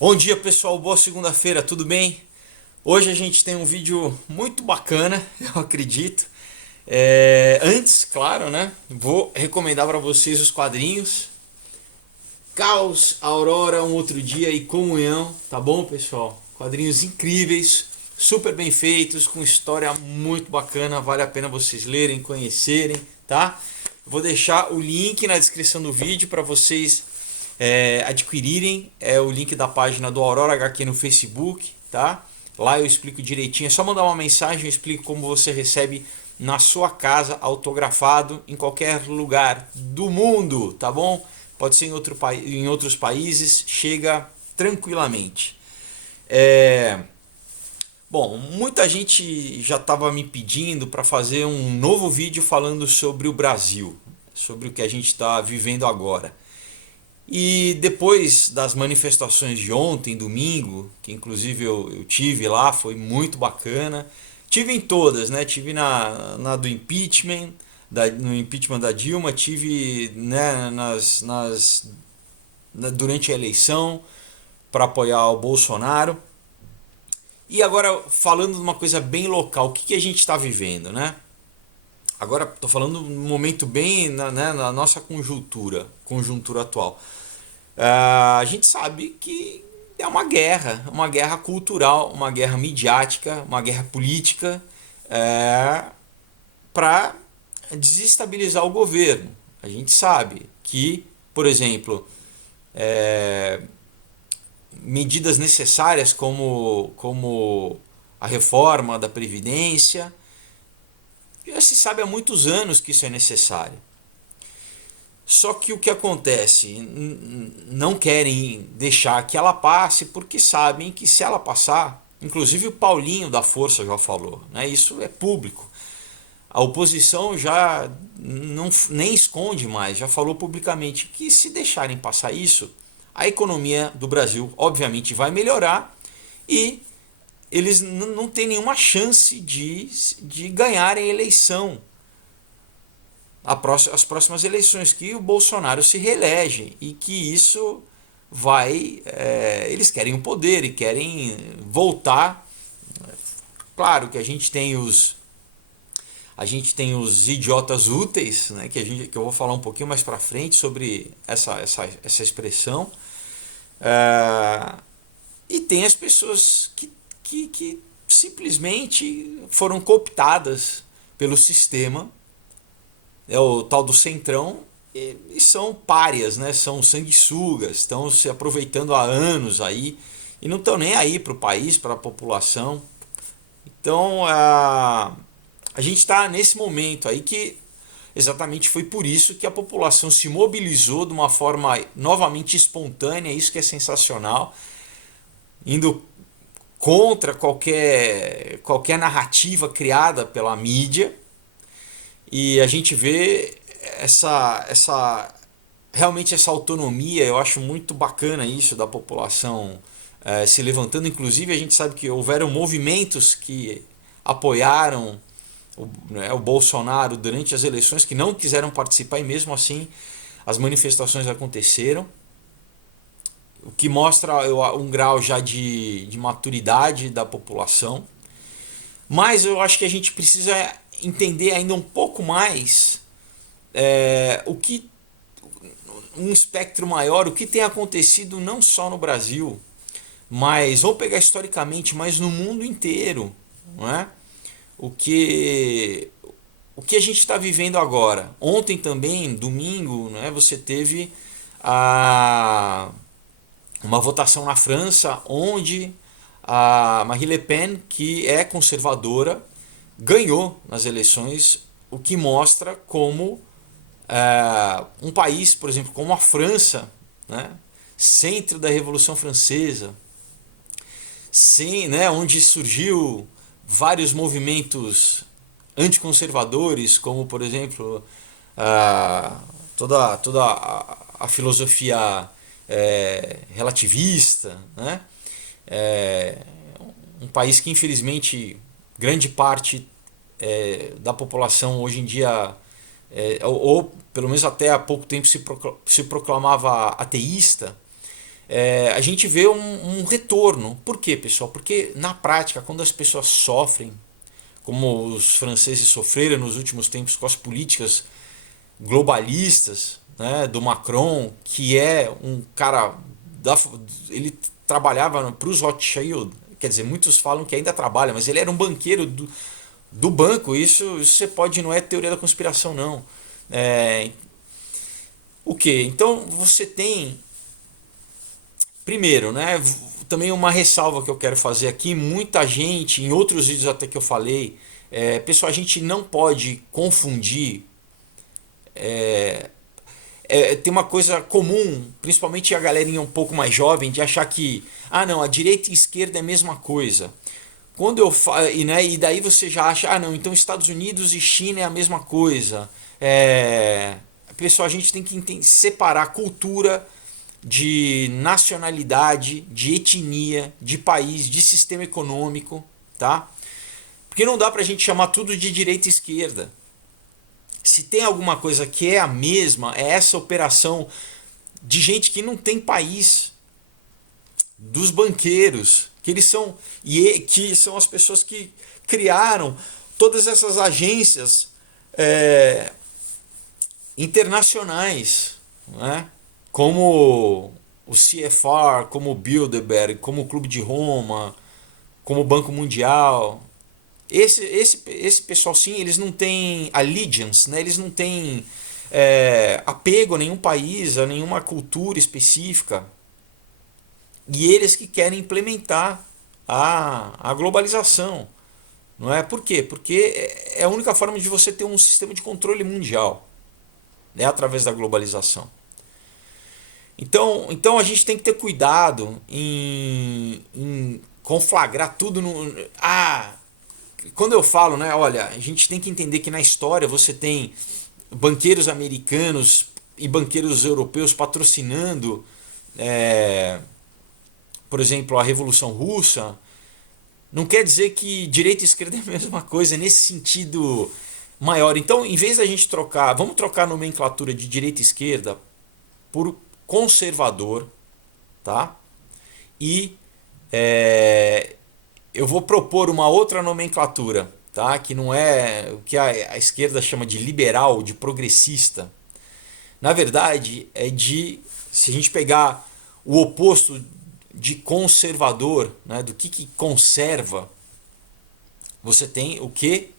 Bom dia pessoal, boa segunda-feira, tudo bem? Hoje a gente tem um vídeo muito bacana, eu acredito. Antes, claro, né? Vou recomendar para vocês os quadrinhos Caos, Aurora, Um Outro Dia e Comunhão, tá bom, pessoal? Quadrinhos incríveis, super bem feitos, com história muito bacana, vale a pena vocês lerem, conhecerem, tá? Vou deixar o link na descrição do vídeo para vocês adquirirem o link da página do Aurora HQ no Facebook, tá? Lá eu explico direitinho, é só mandar uma mensagem, eu explico como você recebe na sua casa, autografado, em qualquer lugar do mundo, tá bom? Pode ser em outros países, chega tranquilamente. É, Bom, muita gente já estava me pedindo para fazer um novo vídeo falando sobre o Brasil, sobre o que a gente está vivendo agora. E depois das manifestações de ontem, domingo, que inclusive eu tive lá, foi muito bacana. Tive em todas, né? Tive na do impeachment, no impeachment da Dilma, tive, né, durante a eleição para apoiar o Bolsonaro. E agora falando de uma coisa bem local, o que a gente está vivendo, né? Agora estou falando num momento bem na nossa conjuntura atual. A gente sabe que é uma guerra cultural, uma guerra midiática, uma guerra política para desestabilizar o governo. A gente sabe que, por exemplo, medidas necessárias como a reforma da Previdência, já se sabe há muitos anos que isso é necessário. Só que o que acontece? Não querem deixar que ela passe porque sabem que se ela passar, inclusive o Paulinho da Força já falou, né? Isso é público. A oposição já não, nem esconde mais, já falou publicamente que se deixarem passar isso, a economia do Brasil obviamente vai melhorar e eles não têm nenhuma chance de ganharem a eleição, as próximas eleições, que o Bolsonaro se reelege e que isso vai. Eles querem o poder e querem voltar. Claro que a gente tem os idiotas úteis, né, que eu vou falar um pouquinho mais para frente sobre essa expressão. E tem as pessoas que simplesmente foram cooptadas pelo sistema, é o tal do centrão, e são párias, né? São sanguessugas, estão se aproveitando há anos aí e não estão nem aí para o país, para a população. Então a gente está nesse momento aí que exatamente foi por isso que a população se mobilizou de uma forma novamente espontânea, isso que é sensacional, indo contra qualquer narrativa criada pela mídia. E a gente vê realmente essa autonomia. Eu acho muito bacana isso da população se levantando. Inclusive a gente sabe que houveram movimentos que apoiaram o Bolsonaro durante as eleições, que não quiseram participar, e mesmo assim as manifestações aconteceram, o que mostra um grau já de maturidade da população. Mas eu acho que a gente precisa entender ainda um pouco mais o que um espectro maior, o que tem acontecido não só no Brasil, mas vamos pegar historicamente, mas no mundo inteiro, não é? O que o que a gente está vivendo agora. Ontem também, domingo, né, você teve uma votação na França onde a Marine Le Pen, que é conservadora, ganhou nas eleições, o que mostra como um país, por exemplo, como a França, né, centro da Revolução Francesa, sim, né, onde surgiu vários movimentos anticonservadores, como por exemplo toda a filosofia relativista, né? É, um país que infelizmente grande parte da população hoje em dia, ou pelo menos até há pouco tempo se proclamava ateísta, a gente vê um retorno. Por quê, pessoal? Porque na prática, quando as pessoas sofrem, como os franceses sofreram nos últimos tempos com as políticas globalistas, né, do Macron, que é um cara ele trabalhava para os Rothschild, quer dizer, muitos falam que ainda trabalha, mas ele era um banqueiro do banco. Isso você pode, não é teoria da conspiração, não. O que? Então você tem, primeiro, né, também uma ressalva que eu quero fazer aqui. Muita gente, em outros vídeos até que eu falei, pessoal, a gente não pode confundir. Tem uma coisa comum, principalmente a galerinha um pouco mais jovem, de achar que, não, a direita e a esquerda é a mesma coisa. Quando eu falo, e daí você já acha, não, então Estados Unidos e China é a mesma coisa. Pessoal, a gente tem que separar cultura de nacionalidade, de etnia, de país, de sistema econômico, tá? Porque não dá pra gente chamar tudo de direita e esquerda. Se tem alguma coisa que é a mesma, é essa operação de gente que não tem país, dos banqueiros, que eles são, que são as pessoas que criaram todas essas agências internacionais, né? Como o CFR, como o Bilderberg, como o Clube de Roma, como o Banco Mundial. Esse pessoal, sim, eles não têm allegiance, né? Eles não têm apego a nenhum país, a nenhuma cultura específica. E eles que querem implementar a globalização. Não é? Por quê? Porque é a única forma de você ter um sistema de controle mundial, né? Através da globalização. Então a gente tem que ter cuidado em conflagrar tudo no... Quando eu falo, né, olha, a gente tem que entender que na história você tem banqueiros americanos e banqueiros europeus patrocinando, por exemplo, a Revolução Russa. Não quer dizer que direita e esquerda é a mesma coisa, nesse sentido maior. Então, em vez da gente trocar, vamos trocar a nomenclatura de direita e esquerda por conservador, tá? E eu vou propor uma outra nomenclatura, tá? Que não é o que a esquerda chama de liberal, de progressista. Na verdade, se a gente pegar o oposto de conservador, né, do que conserva, você tem o que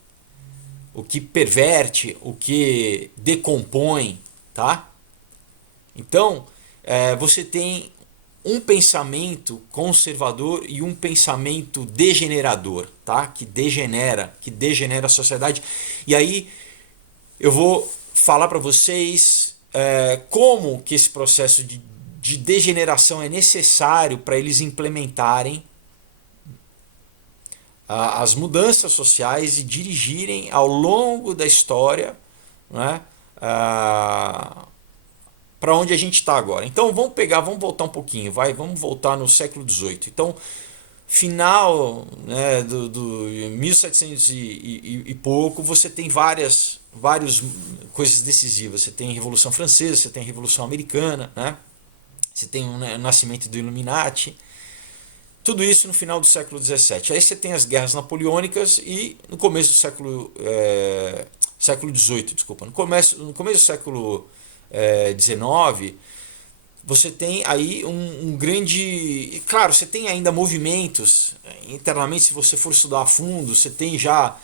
perverte, o que decompõe, tá? Então, você tem um pensamento conservador e um pensamento degenerador, tá? Que degenera a sociedade. E aí eu vou falar para vocês como que esse processo de degeneração é necessário para eles implementarem as mudanças sociais e dirigirem ao longo da história, né, para onde a gente está agora. Então vamos voltar um pouquinho, vamos voltar no século XVIII. Então, final, né, do 1700 e pouco, você tem várias coisas decisivas. Você tem a Revolução Francesa, você tem a Revolução Americana, né? Você tem o nascimento do Illuminati. Tudo isso no final do século XVII. Aí você tem as guerras napoleônicas e no começo do século XVIII, desculpa. No começo do século XIX, você tem aí um grande... Claro, você tem ainda movimentos internamente. Se você for estudar a fundo, você tem já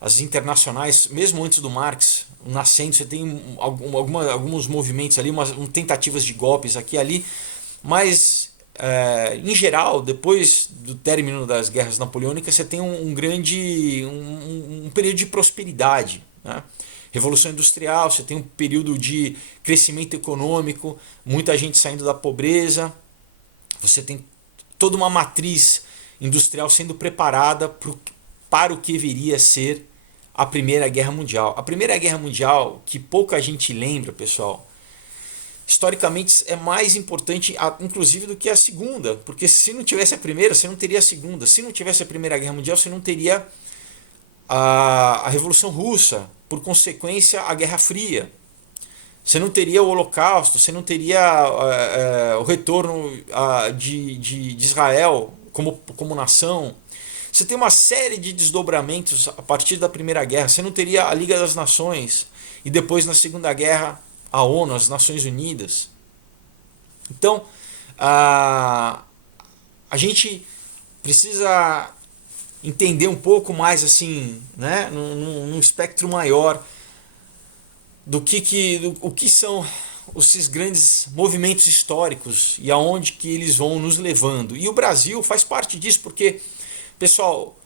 as internacionais, mesmo antes do Marx nascendo, você tem alguns movimentos ali, tentativas de golpes aqui e ali, mas em geral, depois do término das guerras napoleônicas, você tem um período de prosperidade, né? Revolução Industrial, você tem um período de crescimento econômico, muita gente saindo da pobreza, você tem toda uma matriz industrial sendo preparada para o que viria a ser a Primeira Guerra Mundial. A Primeira Guerra Mundial, que pouca gente lembra, pessoal, historicamente é mais importante, inclusive, do que a Segunda, porque se não tivesse a Primeira, você não teria a Segunda. Se não tivesse a Primeira Guerra Mundial, você não teria a Revolução Russa, por consequência, a Guerra Fria. Você não teria o Holocausto, você não teria o retorno de Israel como nação. Você tem uma série de desdobramentos a partir da Primeira Guerra. Você não teria a Liga das Nações e depois na Segunda Guerra a ONU, as Nações Unidas. Então, a gente precisa entender um pouco mais assim, né, num espectro maior do que são esses grandes movimentos históricos e aonde que eles vão nos levando. E o Brasil faz parte disso, porque, pessoal,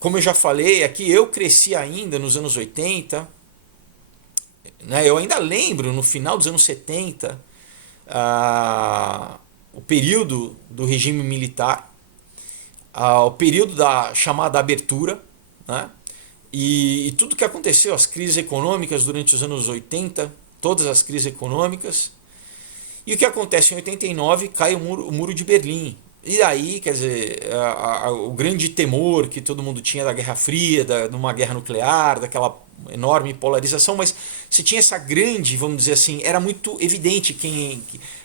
como eu já falei aqui, eu cresci ainda nos anos 80, né, eu ainda lembro no final dos anos 70, o período do regime militar, o período da chamada abertura, né? E tudo que aconteceu, as crises econômicas durante os anos 80, todas as crises econômicas. E o que acontece em 89, cai o muro de Berlim. E aí, quer dizer, o grande temor que todo mundo tinha da Guerra Fria, de uma guerra nuclear, daquela enorme polarização, mas você tinha essa grande, vamos dizer assim, era muito evidente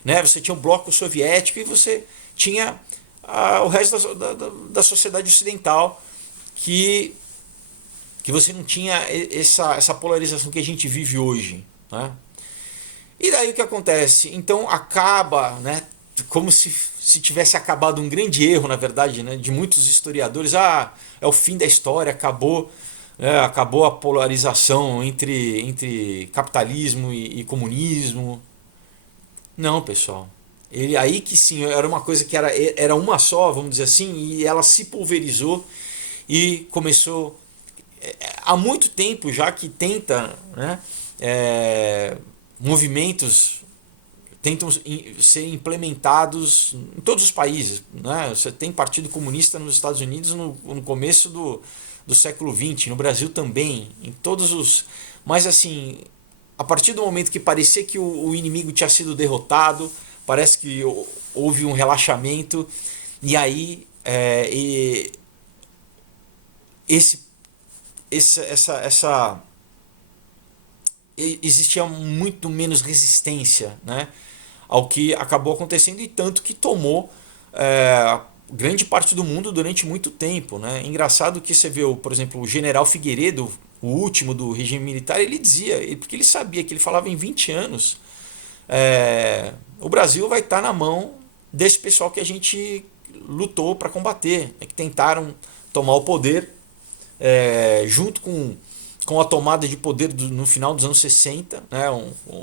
né, você tinha o bloco soviético e você tinha o resto da sociedade ocidental que você não tinha essa polarização que a gente vive hoje, né? E daí o que acontece? Então acaba, né, como se tivesse acabado um grande erro, na verdade, né, de muitos historiadores. É o fim da história, acabou, acabou a polarização entre capitalismo e comunismo. Não, pessoal. Aí que sim, era uma coisa que era uma só, vamos dizer assim, e ela se pulverizou e começou há muito tempo já que tenta, né, movimentos tentam ser implementados em todos os países, né? Você tem partido comunista nos Estados Unidos no começo do século XX, no Brasil também, em todos os... Mas assim, a partir do momento que parecia que o inimigo tinha sido derrotado, parece que houve um relaxamento, e aí existia muito menos resistência, né, ao que acabou acontecendo, e tanto que tomou grande parte do mundo durante muito tempo, né? Engraçado que você vê, por exemplo, o general Figueiredo, o último do regime militar, ele dizia, porque ele sabia que ele falava em 20 anos, o Brasil vai estar na mão desse pessoal que a gente lutou para combater, né, que tentaram tomar o poder junto com a tomada de poder no final dos anos 60, né,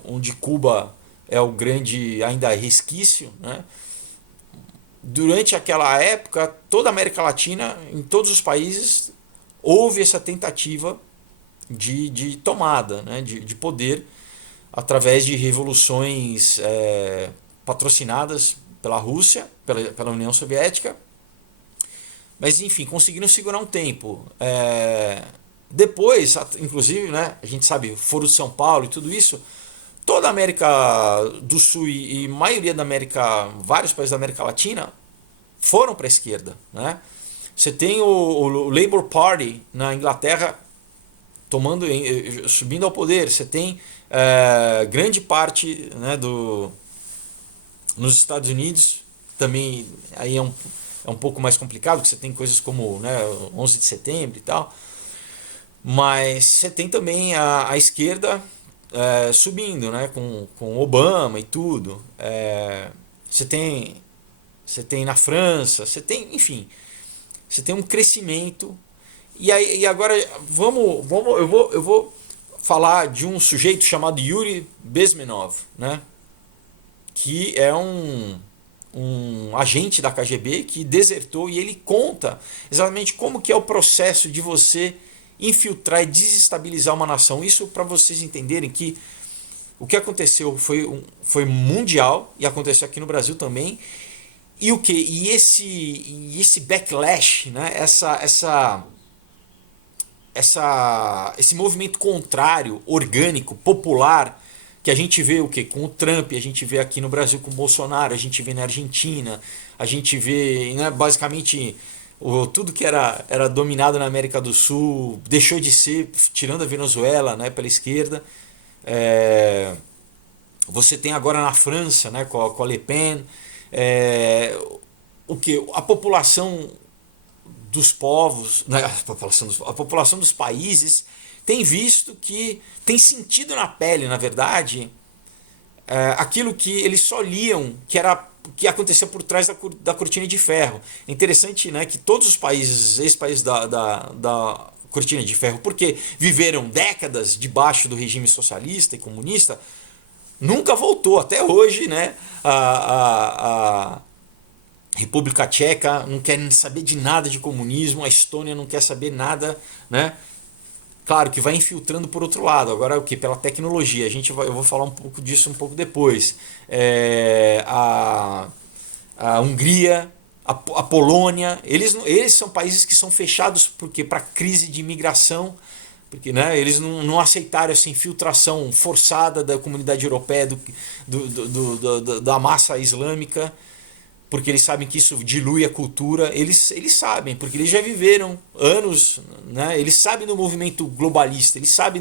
onde Cuba é o grande ainda resquício, né? Durante aquela época, toda a América Latina, em todos os países, houve essa tentativa de tomada, né, de poder através de revoluções patrocinadas pela Rússia, pela União Soviética. Mas enfim, conseguiram segurar um tempo. Depois, inclusive, né, a gente sabe, Foro de São Paulo e tudo isso, toda a América do Sul e maioria da América, vários países da América Latina foram para a esquerda, né? Você tem o Labour Party na Inglaterra subindo ao poder. Você tem grande parte, né, nos Estados Unidos, também aí é um pouco mais complicado, porque você tem coisas como, né, 11 de setembro e tal, mas você tem também a esquerda subindo, né, com Obama e tudo. Você tem na França, você tem, enfim, você tem um crescimento. E agora eu vou falar de um sujeito chamado Yuri Bezmenov, né, que é um agente da KGB que desertou, e ele conta exatamente como que é o processo de você infiltrar e desestabilizar uma nação. Isso para vocês entenderem que o que aconteceu foi mundial, e aconteceu aqui no Brasil também. E o que? E esse backlash, né? Esse movimento contrário, orgânico, popular, que a gente vê o que? Com o Trump, a gente vê aqui no Brasil com o Bolsonaro, a gente vê na Argentina, a gente vê, né, basicamente tudo que era dominado na América do Sul deixou de ser, tirando a Venezuela, né, pela esquerda. Você tem agora na França, né, com a Le Pen, o que? A população dos povos, né, a população dos países tem visto que tem sentido na pele, na verdade, aquilo que eles só liam, que acontecia por trás da cortina de ferro. É interessante, né, que todos os países, esse país da cortina de ferro, porque viveram décadas debaixo do regime socialista e comunista, nunca voltou até hoje, né? A República Tcheca não quer saber de nada de comunismo, a Estônia não quer saber nada, né? Claro que vai infiltrando por outro lado. Agora o que? Pela tecnologia. Eu vou falar um pouco disso um pouco depois. A Hungria, a Polônia, eles são países que são fechados porque para crise de imigração, porque, né, eles não aceitaram essa infiltração forçada da comunidade europeia, da massa islâmica, porque eles sabem que isso dilui a cultura. Eles sabem, porque eles já viveram anos, né, eles sabem do movimento globalista, eles sabem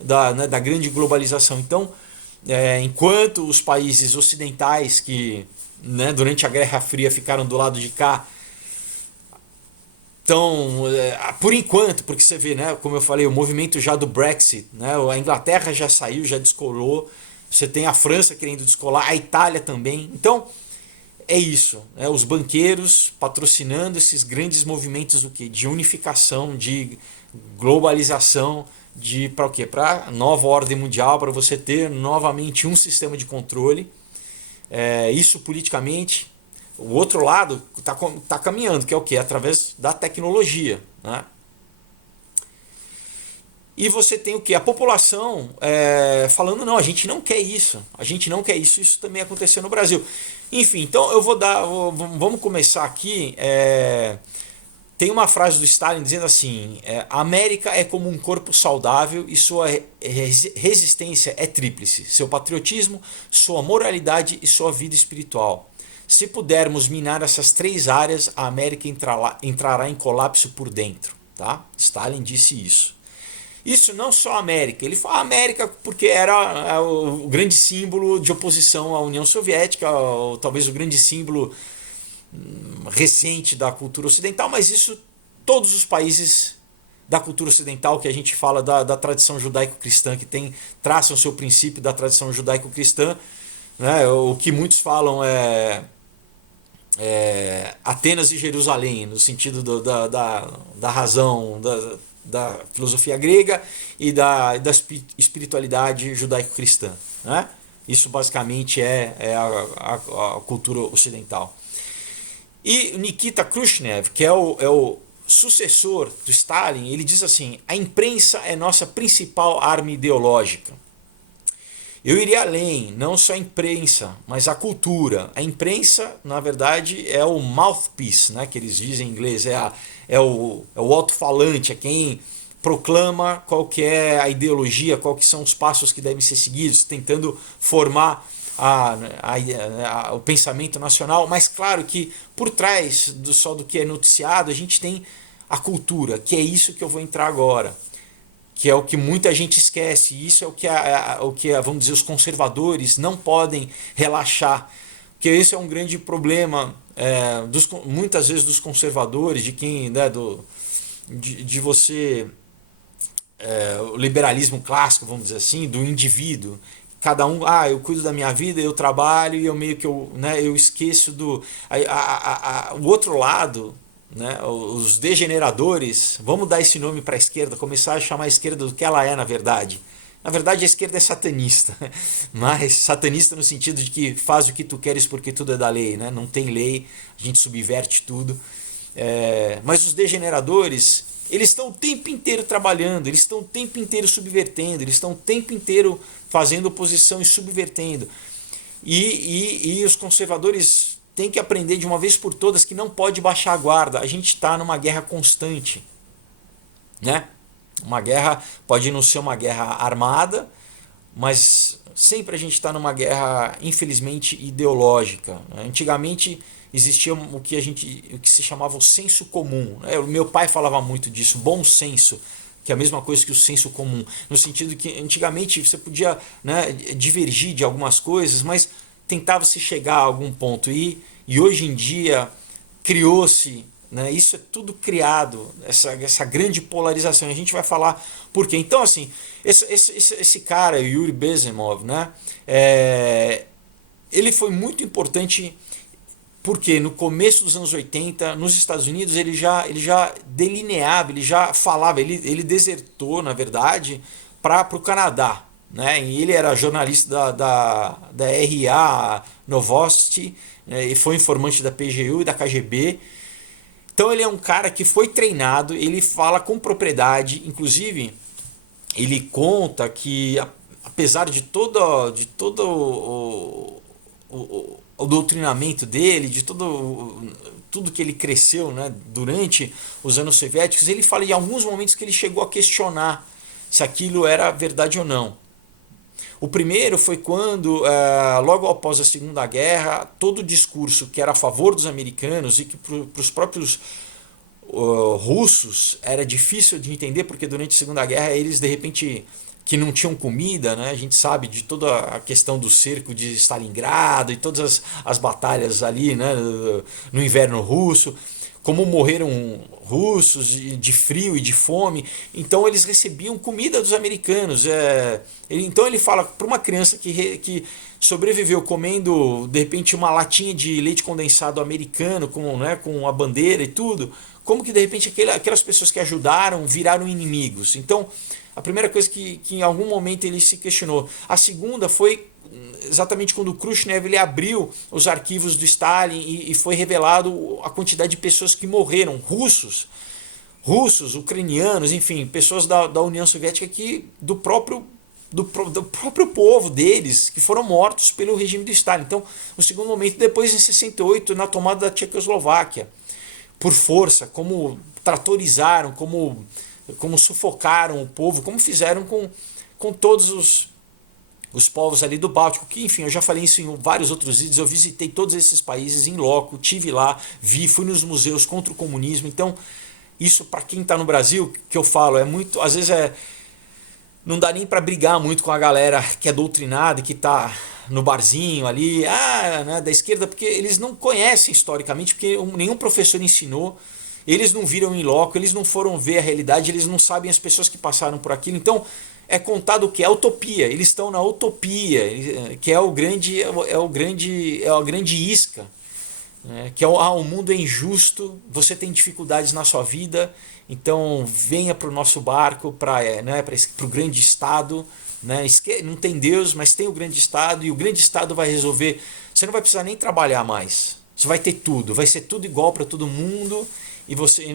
da grande globalização. Então, enquanto os países ocidentais que, né, durante a Guerra Fria ficaram do lado de cá, então, por enquanto, porque você vê, né, como eu falei, o movimento já do Brexit, né, a Inglaterra já saiu, já descolou, você tem a França querendo descolar, a Itália também. Então, é isso, né, os banqueiros patrocinando esses grandes movimentos de unificação, de globalização, para o quê? Para a nova ordem mundial, para você ter novamente um sistema de controle. Isso politicamente. O outro lado está caminhando, que é o quê? Através da tecnologia, né? E você tem o quê? A população falando, não, a gente não quer isso. A gente não quer isso. Isso também aconteceu no Brasil. Enfim, então vamos começar aqui. Tem uma frase do Stalin dizendo assim: a América é como um corpo saudável e sua resistência é tríplice. Seu patriotismo, sua moralidade e sua vida espiritual. Se pudermos minar essas três áreas, a América entrará em colapso por dentro. Tá? Stalin disse isso. Isso não só a América. Ele fala América porque era o grande símbolo de oposição à União Soviética, talvez o grande símbolo recente da cultura ocidental, mas isso todos os países da cultura ocidental, que a gente fala da tradição judaico-cristã, que traçam o seu princípio da tradição judaico-cristã, né? O que muitos falam Atenas e Jerusalém, no sentido da razão, da filosofia grega e da espiritualidade judaico-cristã, né? Isso basicamente é a cultura ocidental. E Nikita Khrushchev, que é o sucessor do Stalin, ele diz assim: a imprensa é nossa principal arma ideológica. Eu iria além, não só a imprensa, mas a cultura. A imprensa, na verdade, é o mouthpiece, né, que eles dizem em inglês, é o alto-falante, é quem proclama qual que é a ideologia, qual que são os passos que devem ser seguidos, tentando formar o pensamento nacional. Mas claro que por trás só do que é noticiado, a gente tem a cultura, que é isso que eu vou entrar agora, que é o que muita gente esquece. E isso é o que vamos dizer, os conservadores não podem relaxar, porque esse é um grande problema muitas vezes dos conservadores, de quem, né, de você, o liberalismo clássico, vamos dizer assim, do indivíduo. Cada um, eu cuido da minha vida, eu trabalho e eu meio que eu esqueço o outro lado, né, os degeneradores. Vamos dar esse nome para a esquerda, começar a chamar a esquerda do que ela é na verdade. Na verdade, a esquerda é satanista, mas satanista no sentido de que faz o que tu queres porque tudo é da lei, né? Não tem lei, a gente subverte tudo. Mas os degeneradores, eles estão o tempo inteiro trabalhando, eles estão o tempo inteiro subvertendo, eles estão o tempo inteiro fazendo oposição e subvertendo. E os conservadores têm que aprender de uma vez por todas que não pode baixar a guarda. A gente está numa guerra constante, né? Uma guerra pode não ser uma guerra armada, mas sempre a gente está numa guerra, infelizmente, ideológica. Antigamente existia o que se chamava o senso comum. O meu pai falava muito disso, bom senso. que é a mesma coisa que o senso comum, no sentido que antigamente você podia, né, divergir de algumas coisas, mas tentava se chegar a algum ponto, e hoje em dia criou-se, né, isso é tudo criado, essa grande polarização. A gente vai falar por quê. Então, assim, esse cara, Yuri Bezemov, né, ele foi muito importante porque no começo dos anos 80, nos Estados Unidos, ele já delineava, ele já falava, ele desertou, na verdade, para o Canadá. Né? E ele era jornalista da RA Novosti, né? E foi informante da PGU e da KGB. Então ele é um cara que foi treinado, ele fala com propriedade, inclusive ele conta que apesar de todo o doutrinamento dele, de tudo que ele cresceu, né, durante os anos soviéticos, ele fala em alguns momentos que ele chegou a questionar se aquilo era verdade ou não. O primeiro foi quando, logo após a Segunda Guerra, todo o discurso que era a favor dos americanos e que para os próprios russos era difícil de entender, porque durante a Segunda Guerra eles de repente que não tinham comida, né? A gente sabe de toda a questão do cerco de Stalingrado e todas as batalhas ali, né, no inverno russo, como morreram russos de frio e de fome. Então eles recebiam comida dos americanos. Então ele fala para uma criança que sobreviveu comendo de repente uma latinha de leite condensado americano com a bandeira e tudo, como que de repente aquelas pessoas que ajudaram viraram inimigos. Então a primeira coisa que em algum momento ele se questionou. A segunda foi exatamente quando o Khrushchev ele abriu os arquivos do Stalin e foi revelado a quantidade de pessoas que morreram, russos, ucranianos, enfim, pessoas da União Soviética do próprio povo deles, que foram mortos pelo regime do Stalin. Então, o segundo momento, depois em 68, na tomada da Tchecoslováquia, por força, como tratorizaram, como sufocaram o povo, como fizeram com todos os povos ali do Báltico, que enfim, eu já falei isso em vários outros vídeos, eu visitei todos esses países em loco, tive lá, fui nos museus contra o comunismo. Então isso para quem está no Brasil, que eu falo, é muito, às vezes não dá nem para brigar muito com a galera que é doutrinada e que está no barzinho ali, né, da esquerda, porque eles não conhecem historicamente, porque nenhum professor ensinou. Eles não viram em loco, eles não foram ver a realidade, eles não sabem as pessoas que passaram por aquilo. Então é contado o que é a utopia. Eles estão na utopia, que é a grande isca, né? Que o mundo é injusto, você tem dificuldades na sua vida, então venha para o nosso barco, para o grande Estado. Né? Não tem Deus, mas tem o grande Estado, e o grande Estado vai resolver. Você não vai precisar nem trabalhar mais. Você vai ter tudo, vai ser tudo igual para todo mundo. E você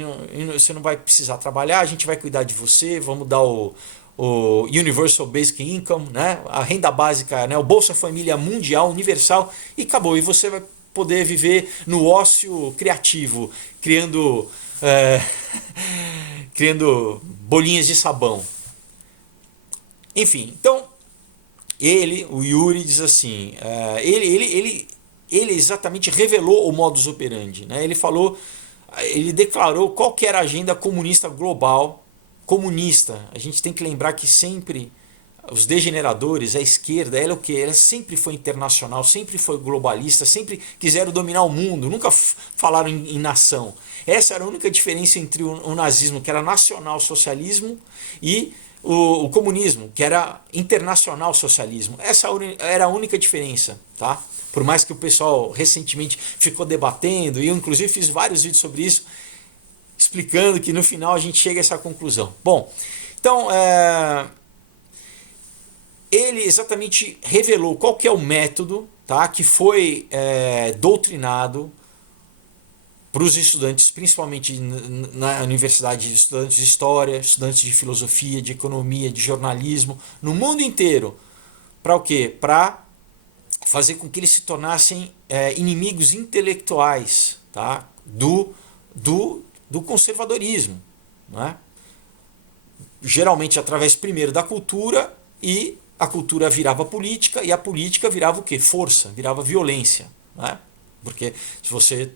não vai precisar trabalhar, a gente vai cuidar de você, vamos dar o Universal Basic Income, né? A renda básica, né? O Bolsa Família Mundial, Universal, e acabou. E você vai poder viver no ócio criativo, criando bolinhas de sabão. Enfim, então, o Yuri diz assim, ele exatamente revelou o modus operandi, né? Ele declarou qual que era a agenda comunista global. Comunista, a gente tem que lembrar que sempre os degeneradores, a esquerda, ela é o que? Ela sempre foi internacional, sempre foi globalista, sempre quiseram dominar o mundo, nunca falaram em nação. Essa era a única diferença entre o nazismo, que era nacional-socialismo, e o comunismo, que era internacional socialismo. Essa era a única diferença, tá? Por mais que o pessoal recentemente ficou debatendo, e eu inclusive fiz vários vídeos sobre isso, explicando que no final a gente chega a essa conclusão. Bom, então ele exatamente revelou qual que é o método, tá, que foi doutrinado para os estudantes, principalmente na universidade, estudantes de história, estudantes de filosofia, de economia, de jornalismo, no mundo inteiro. Para o quê? Para fazer com que eles se tornassem inimigos intelectuais, tá, do conservadorismo, né? Geralmente através primeiro da cultura, e a cultura virava política, e a política virava o quê? Força, virava violência, né? Porque se você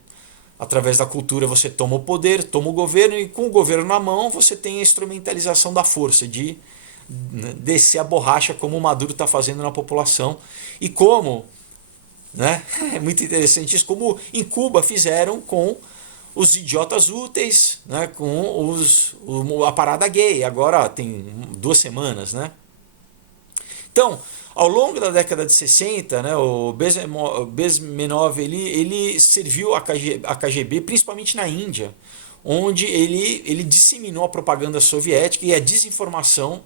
através da cultura você toma o poder, toma o governo, e com o governo na mão você tem a instrumentalização da força, de descer a borracha como o Maduro está fazendo na população. E como, né, é muito interessante isso, como em Cuba fizeram com os idiotas úteis, né, com a parada gay, agora tem 2 semanas. Né? Então, ao longo da década de 60, né, o Bezmenov ele serviu a KGB principalmente na Índia, onde ele disseminou a propaganda soviética e a desinformação,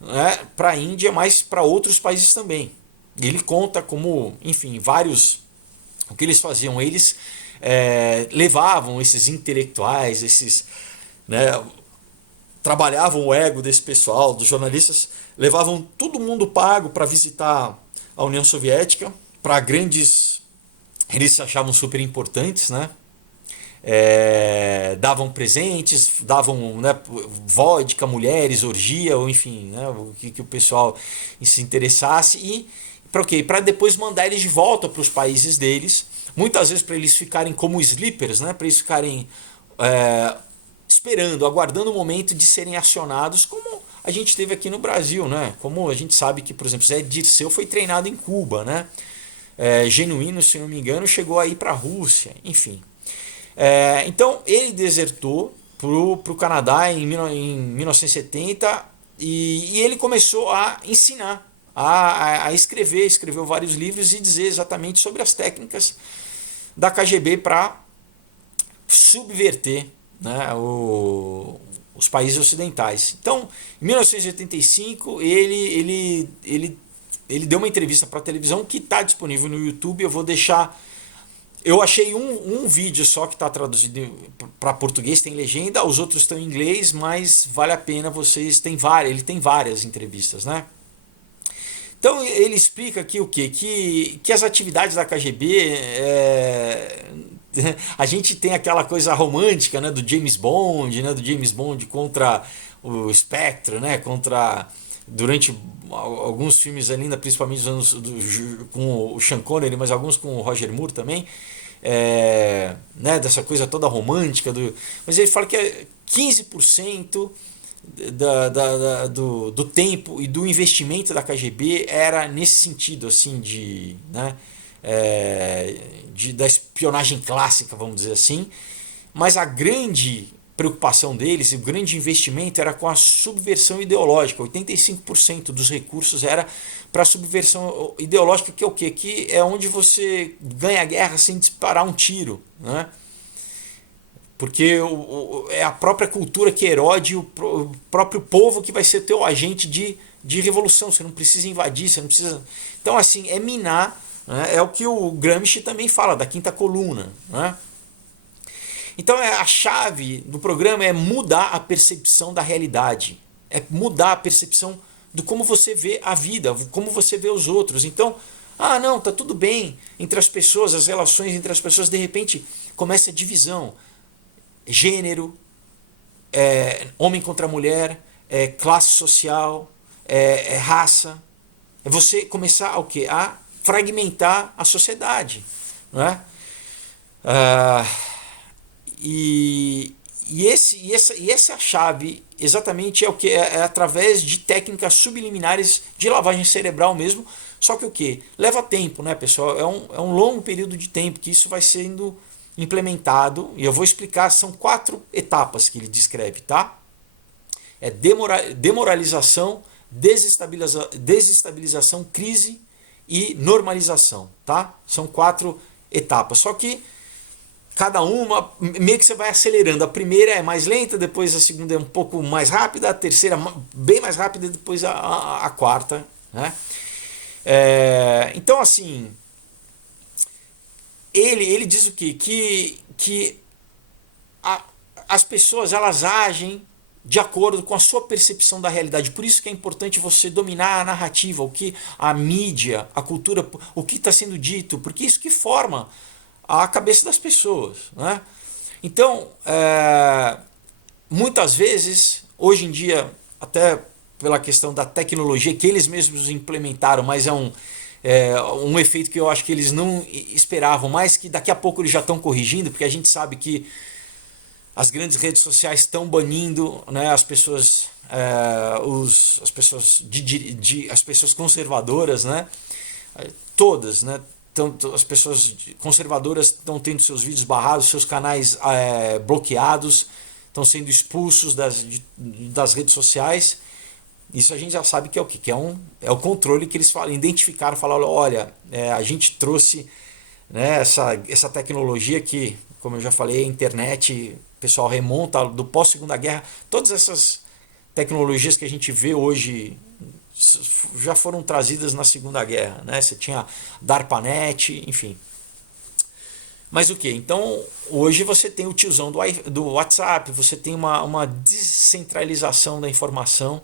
né, para a Índia, mas para outros países também. Ele conta como, enfim, vários... O que eles faziam? Eles levavam esses intelectuais, né, trabalhavam o ego desse pessoal, dos jornalistas, levavam todo mundo pago para visitar a União Soviética, para grandes... Eles se achavam super importantes, né? Davam presentes, davam, né, vodka, mulheres, orgia, ou enfim, né, o que o pessoal se interessasse, e para o quê? Para depois mandar eles de volta para os países deles, muitas vezes para eles ficarem como sleepers, né, para eles ficarem esperando, aguardando o momento de serem acionados, como a gente teve aqui no Brasil, né? Como a gente sabe que, por exemplo, Zé Dirceu foi treinado em Cuba, né? Genuíno, se não me engano, chegou aí para a Rússia, enfim. Então ele desertou para o Canadá em 1970 e ele começou a ensinar, a escrever, escreveu vários livros e dizer exatamente sobre as técnicas da KGB para subverter, né, os países ocidentais. Então, em 1985, ele deu uma entrevista para a televisão que está disponível no YouTube. Eu vou deixar... Eu achei um vídeo só que está traduzido para português, tem legenda, os outros estão em inglês, mas vale a pena vocês... Ele tem várias entrevistas, né? Então ele explica aqui o quê? Que as atividades da KGB... a gente tem aquela coisa romântica, né, do James Bond, né, contra o Spectre, né, durante alguns filmes ainda, principalmente com o Sean Connery, mas alguns com o Roger Moore também, né, dessa coisa toda romântica. Mas ele fala que 15% do tempo e do investimento da KGB era nesse sentido, assim, né, da espionagem clássica, vamos dizer assim, mas a grande preocupação deles, o grande investimento era com a subversão ideológica. 85% dos recursos era para a subversão ideológica, que é o quê? Que é onde você ganha a guerra sem disparar um tiro, né? Porque é a própria cultura que erode o próprio povo que vai ser teu agente de revolução. Você não precisa invadir, você não precisa... Então, assim, é minar, né? É o que o Gramsci também fala, da quinta coluna, né? Então a chave do programa é mudar a percepção da realidade. É mudar a percepção do como você vê a vida, como você vê os outros. Então, não, tá tudo bem entre as pessoas, as relações entre as pessoas, de repente começa a divisão. Gênero, homem contra mulher, classe social, raça. É você começar o quê? A fragmentar a sociedade, não é? E essa é a chave, exatamente, é o que é através de técnicas subliminares de lavagem cerebral mesmo. Só que o que? Leva tempo, né, pessoal? É um longo período de tempo que isso vai sendo implementado, e eu vou explicar, são 4 etapas que ele descreve, tá? Demoralização, desestabilização, crise e normalização, tá? São 4 etapas, só que cada uma, meio que você vai acelerando. A primeira é mais lenta, depois a segunda é um pouco mais rápida, a terceira bem mais rápida, e depois a quarta, né? Então, assim, ele diz o quê? Que as pessoas, elas agem de acordo com a sua percepção da realidade. Por isso que é importante você dominar a narrativa, o que a mídia, a cultura, o que está sendo dito, porque isso que forma a cabeça das pessoas, né? Então, muitas vezes, hoje em dia, até pela questão da tecnologia que eles mesmos implementaram, mas um efeito que eu acho que eles não esperavam, mas que daqui a pouco eles já estão corrigindo, porque a gente sabe que as grandes redes sociais estão banindo, né, as pessoas, as pessoas conservadoras, né, todas, né, tanto as pessoas conservadoras estão tendo seus vídeos barrados, seus canais bloqueados, estão sendo expulsos das redes sociais. Isso a gente já sabe que é o que é o controle que eles falam, identificaram, falaram, olha, a gente trouxe, né, essa tecnologia que, como eu já falei, a internet, o pessoal remonta do pós-segunda guerra, todas essas tecnologias que a gente vê hoje já foram trazidas na Segunda Guerra, né? Você tinha DARPANET, enfim. Mas o que? Então, hoje você tem o tiozão do WhatsApp, você tem uma descentralização da informação.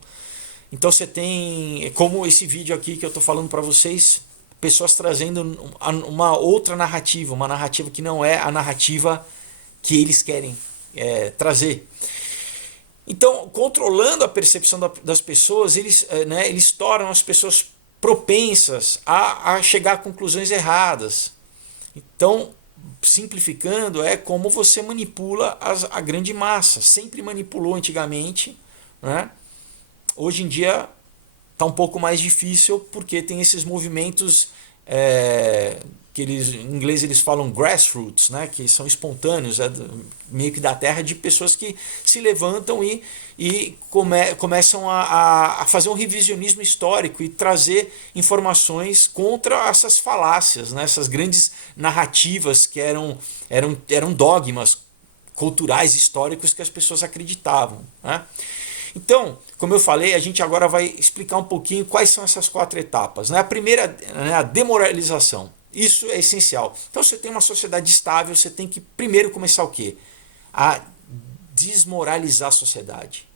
Então você tem, como esse vídeo aqui que eu estou falando para vocês, pessoas trazendo uma outra narrativa, uma narrativa que não é a narrativa que eles querem trazer. Então, controlando a percepção das pessoas, eles tornam as pessoas propensas a chegar a conclusões erradas. Então, simplificando, é como você manipula a grande massa. Sempre manipulou antigamente, né? Hoje em dia está um pouco mais difícil porque tem esses movimentos que em inglês eles falam grassroots, né, que são espontâneos, meio que da terra, de pessoas que se levantam e começam a fazer um revisionismo histórico e trazer informações contra essas falácias, né, essas grandes narrativas que eram dogmas culturais, históricos que as pessoas acreditavam, né? Então, como eu falei, a gente agora vai explicar um pouquinho quais são essas 4 etapas, né? A primeira, né, a demoralização. Isso é essencial. Então, você tem uma sociedade estável, você tem que primeiro começar o quê? A desmoralizar a sociedade.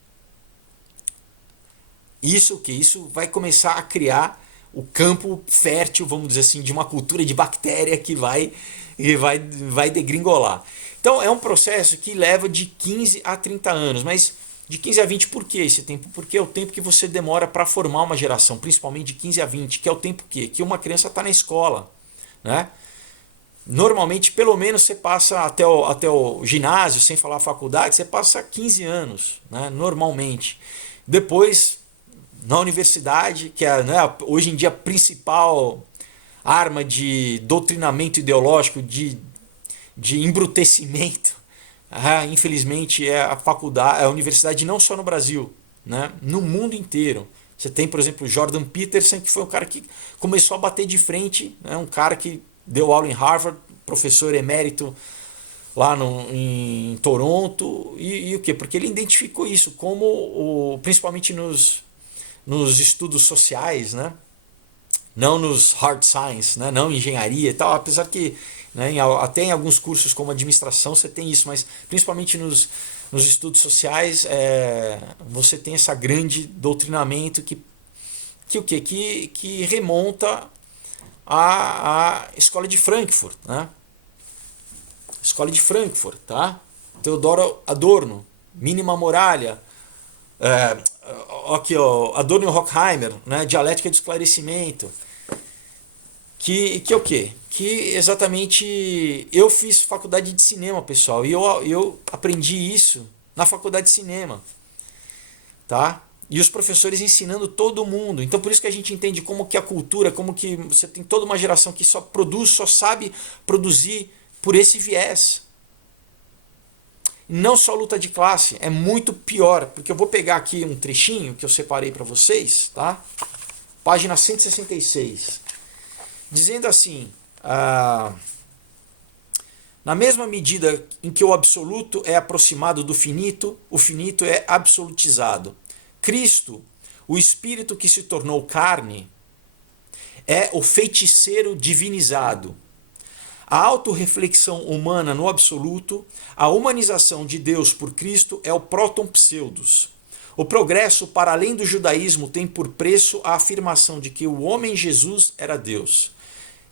Isso o quê? Isso vai começar a criar o campo fértil, vamos dizer assim, de uma cultura de bactéria que vai degringolar. Então, é um processo que leva de 15 a 30 anos, mas de 15 a 20, por que esse tempo? Porque é o tempo que você demora para formar uma geração, principalmente de 15 a 20, que é o tempo que uma criança está na escola, né? Normalmente, pelo menos, você passa até o ginásio, sem falar a faculdade, você passa 15 anos, né? Normalmente. Depois, na universidade, que é, né, hoje em dia a principal arma de doutrinamento ideológico, de embrutecimento, infelizmente é a faculdade, a universidade, não só no Brasil, né, no mundo inteiro. Você tem, por exemplo, o Jordan Peterson, que foi um cara que começou a bater de frente, né, um cara que deu aula em Harvard, professor emérito lá em Toronto, e o quê? Porque ele identificou isso como, principalmente nos estudos sociais, né, não nos hard science, né, não engenharia e tal, apesar que, né, até em alguns cursos como administração você tem isso, mas principalmente nos estudos sociais você tem esse grande doutrinamento que remonta à escola de Frankfurt, né? Escola de Frankfurt, tá? Theodor Adorno, Mínima Muralha, aqui, ó, Adorno e Horkheimer, né? Dialética do Esclarecimento. Que é o quê? Que exatamente eu fiz faculdade de cinema, pessoal, e eu aprendi isso na faculdade de cinema, tá? E os professores ensinando todo mundo. Então por isso que a gente entende como que a cultura, como que você tem toda uma geração que só sabe produzir por esse viés. Não só luta de classe, é muito pior, porque eu vou pegar aqui um trechinho que eu separei para vocês, tá? Página 166. Dizendo assim, na mesma medida em que o absoluto é aproximado do finito, o finito é absolutizado. Cristo, o Espírito que se tornou carne, é o feiticeiro divinizado. A autorreflexão humana no absoluto, a humanização de Deus por Cristo é o próton pseudos. O progresso para além do judaísmo tem por preço a afirmação de que o homem Jesus era Deus.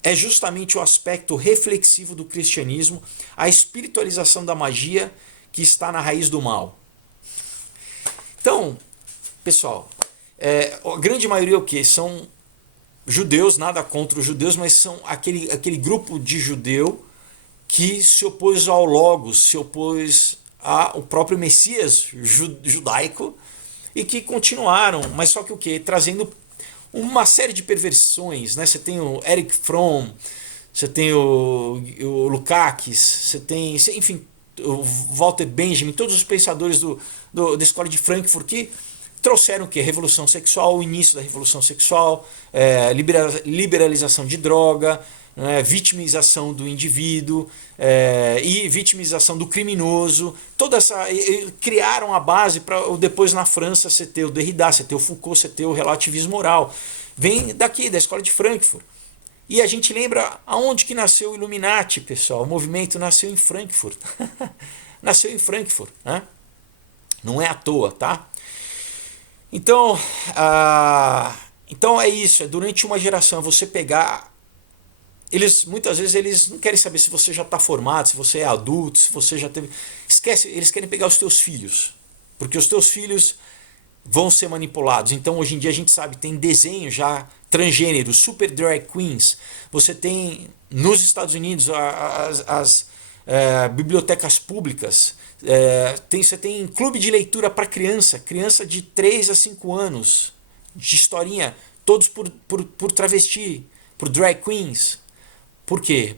É justamente o aspecto reflexivo do cristianismo, a espiritualização da magia que está na raiz do mal. Então, pessoal, a grande maioria o quê? São judeus, nada contra os judeus, mas são aquele grupo de judeu que se opôs ao Logos, se opôs ao próprio Messias judaico, e que continuaram, mas só que o quê? Trazendo uma série de perversões, né? Você tem o Erich Fromm, você tem o Lukács, você tem, enfim, o Walter Benjamin, todos os pensadores da escola de Frankfurt que trouxeram o quê? Revolução sexual, o início da revolução sexual, liberalização de droga, vitimização do indivíduo e vitimização do criminoso. Toda essa criaram a base para depois na França você ter o Derrida, você ter o Foucault, você ter o relativismo moral. Vem daqui, da escola de Frankfurt. E a gente lembra aonde que nasceu o Illuminati, pessoal. O movimento nasceu em Frankfurt. Nasceu em Frankfurt, né? Não é à toa, tá? Então, então é isso. É durante uma geração você pegar. Muitas vezes eles não querem saber se você já está formado, se você é adulto, se você já teve. Esquece, eles querem pegar os teus filhos. Porque os teus filhos vão ser manipulados. Então hoje em dia a gente sabe, tem desenho já transgênero, super drag queens. Você tem nos Estados Unidos as bibliotecas públicas. Você tem clube de leitura para criança de 3 a 5 anos, de historinha, todos por travesti, por drag queens. Por quê?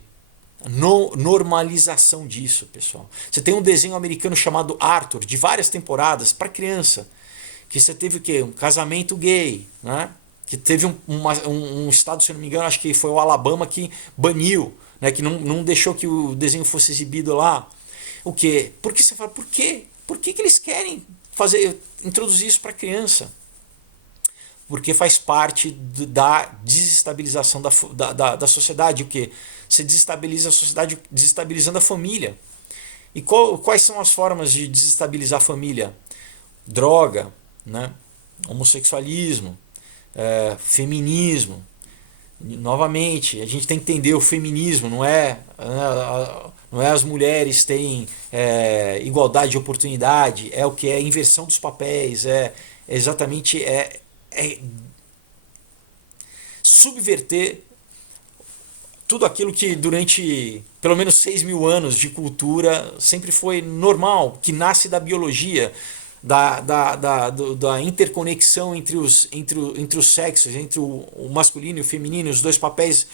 Normalização disso, pessoal. Você tem um desenho americano chamado Arthur, de várias temporadas, para criança. Que você teve o quê? Um casamento gay, né? Que teve um estado, se eu não me engano, acho que foi o Alabama, que baniu, né? Que não deixou que o desenho fosse exibido lá. O quê? Porque você fala, por quê? Por que eles querem introduzir isso para criança? Porque faz parte da desestabilização da sociedade. O quê? Você desestabiliza a sociedade desestabilizando a família. E quais são as formas de desestabilizar a família? Droga, né? Homossexualismo, feminismo. Novamente, a gente tem que entender o feminismo, não é as mulheres têm igualdade de oportunidade, é o que é inversão dos papéis, exatamente subverter tudo aquilo que durante pelo menos 6.000 anos de cultura sempre foi normal, que nasce da biologia, da interconexão entre os sexos, entre o masculino e o feminino, os dois papéis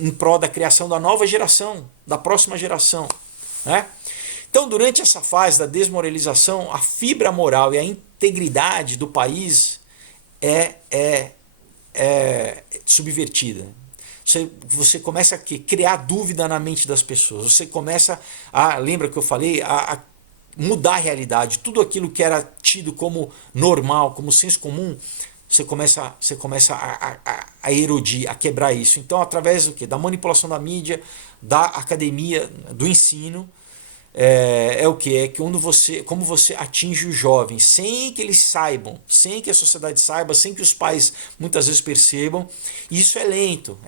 em prol da criação da nova geração, da próxima geração, né? Então, durante essa fase da desmoralização, a fibra moral e a integridade do país é subvertida. Você começa a criar dúvida na mente das pessoas. Você começa lembra que eu falei, a mudar a realidade. Tudo aquilo que era tido como normal, como senso comum, você começa a erodir, a quebrar isso. Então, através do quê? Da manipulação da mídia, da academia, do ensino, o que? É que como você atinge os jovens, sem que eles saibam, sem que a sociedade saiba, sem que os pais muitas vezes percebam. E isso é lento,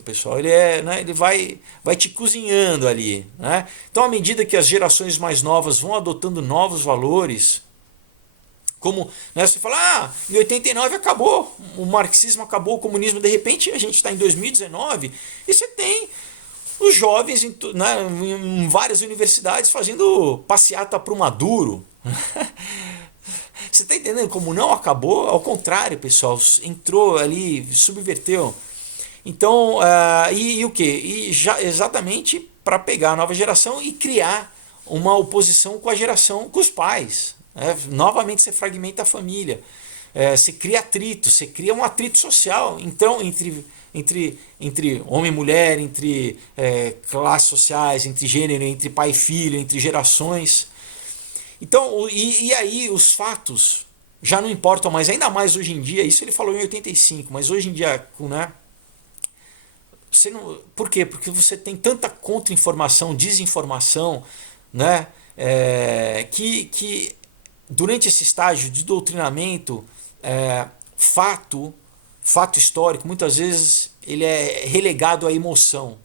pessoal. Ele vai te cozinhando ali, né? Então, à medida que as gerações mais novas vão adotando novos valores, como, né, você fala, em 89 acabou, o marxismo acabou, o comunismo, de repente a gente está em 2019 e você tem os jovens em várias universidades fazendo passeata para o Maduro. Você está entendendo como não acabou? Ao contrário, pessoal, entrou ali, subverteu. Então, e o quê? E exatamente para pegar a nova geração e criar uma oposição com a geração, com os pais. Novamente você fragmenta a família. Você cria atrito, você cria um atrito social. Então, entre homem e mulher, entre classes sociais, entre gênero, entre pai e filho, entre gerações. Então, e aí os fatos já não importam mais, ainda mais hoje em dia. Isso ele falou em 85, mas hoje em dia, né? Por quê? Porque você tem tanta contra-informação, desinformação, né? Que durante esse estágio de doutrinamento, fato histórico, muitas vezes ele é relegado à emoção.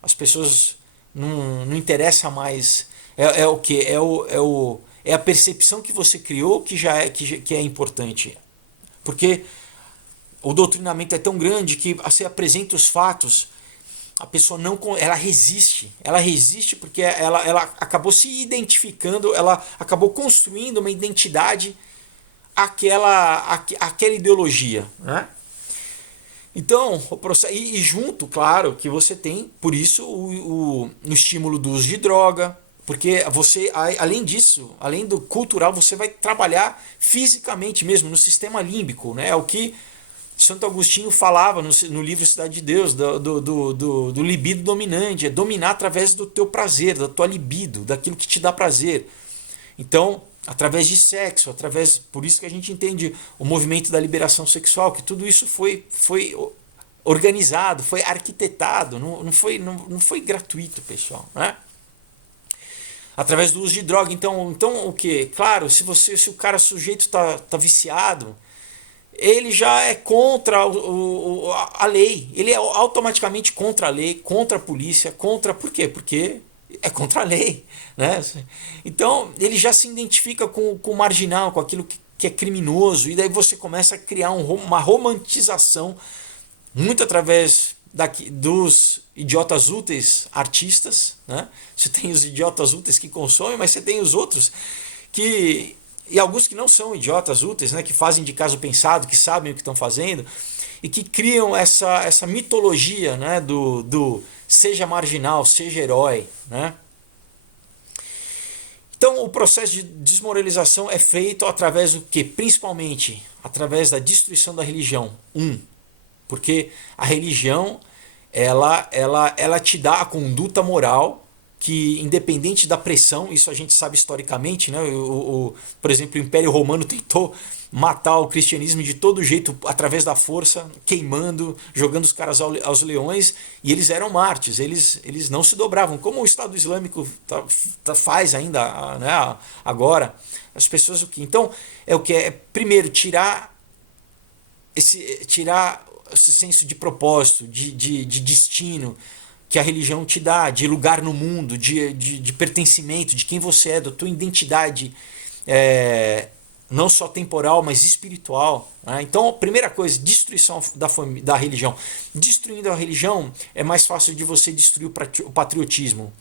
As pessoas não interessa mais. O que? É a percepção que você criou que é importante. Porque o doutrinamento é tão grande que você apresenta os fatos, a pessoa não, ela resiste porque ela acabou se identificando, ela acabou construindo uma identidade aquela ideologia, né? Então, o processo, e junto, claro, que você tem, por isso, o estímulo do uso de droga, porque você, além disso, além do cultural, você vai trabalhar fisicamente mesmo, no sistema límbico, né? É o que Santo Agostinho falava no livro Cidade de Deus, do libido dominante, é dominar através do teu prazer, da tua libido, daquilo que te dá prazer. Então, através de sexo, por isso que a gente entende o movimento da liberação sexual, que tudo isso foi organizado, foi arquitetado, não foi gratuito, pessoal, né? Através do uso de droga. Então o que? Claro, se o cara sujeito tá viciado, ele já é contra a lei. Ele é automaticamente contra a lei, contra a polícia, por quê? Porque é contra a lei, né? Então ele já se identifica com o marginal, com aquilo que é criminoso, e daí você começa a criar uma romantização, muito através dos idiotas úteis artistas, né? Você tem os idiotas úteis que consomem, mas você tem os outros e alguns que não são idiotas úteis, né? Que fazem de caso pensado, que sabem o que estão fazendo e que criam essa mitologia, né? do seja marginal, seja herói, né? Então o processo de desmoralização é feito através do que? Principalmente através da destruição da religião. Porque a religião ela te dá a conduta moral que, independente da pressão, isso a gente sabe historicamente, né? Por exemplo, o Império Romano tentou matar o cristianismo de todo jeito, através da força, queimando, jogando os caras aos leões, e eles eram mártires, eles não se dobravam, como o Estado Islâmico faz ainda, né? Agora. As pessoas, então, é o que é primeiro tirar esse senso de propósito, de destino que a religião te dá, de lugar no mundo, de pertencimento, de quem você é, da tua identidade, não só temporal, mas espiritual, né? Então, a primeira coisa, destruição da religião. Destruindo a religião, é mais fácil de você destruir o patriotismo.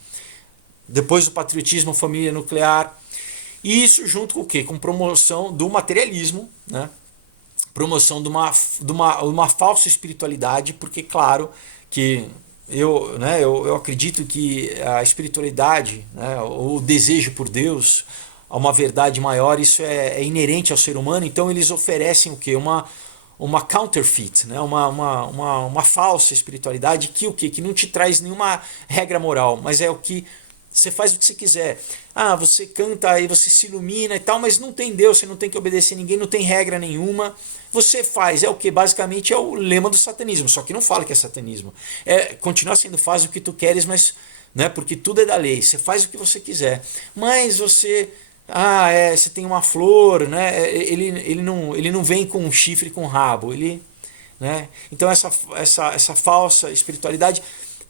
Depois do patriotismo, família nuclear. E isso junto com o quê? Com promoção do materialismo, né? Promoção de uma falsa espiritualidade, porque claro que eu acredito que a espiritualidade, né, o desejo por Deus, uma verdade maior, isso é inerente ao ser humano. Então eles oferecem o quê? Uma counterfeit, né? uma falsa espiritualidade que não te traz nenhuma regra moral, mas é o que você faz o que você quiser. Você canta e você se ilumina e tal, mas não tem Deus, você não tem que obedecer a ninguém, não tem regra nenhuma. Você faz, é o que? Basicamente é o lema do satanismo, só que não fala que é satanismo. Continua sendo faz o que tu queres, mas, né, porque tudo é da lei, você faz o que você quiser. Mas você você tem uma flor, né? Ele não vem com um chifre com um rabo, né? Então essa falsa espiritualidade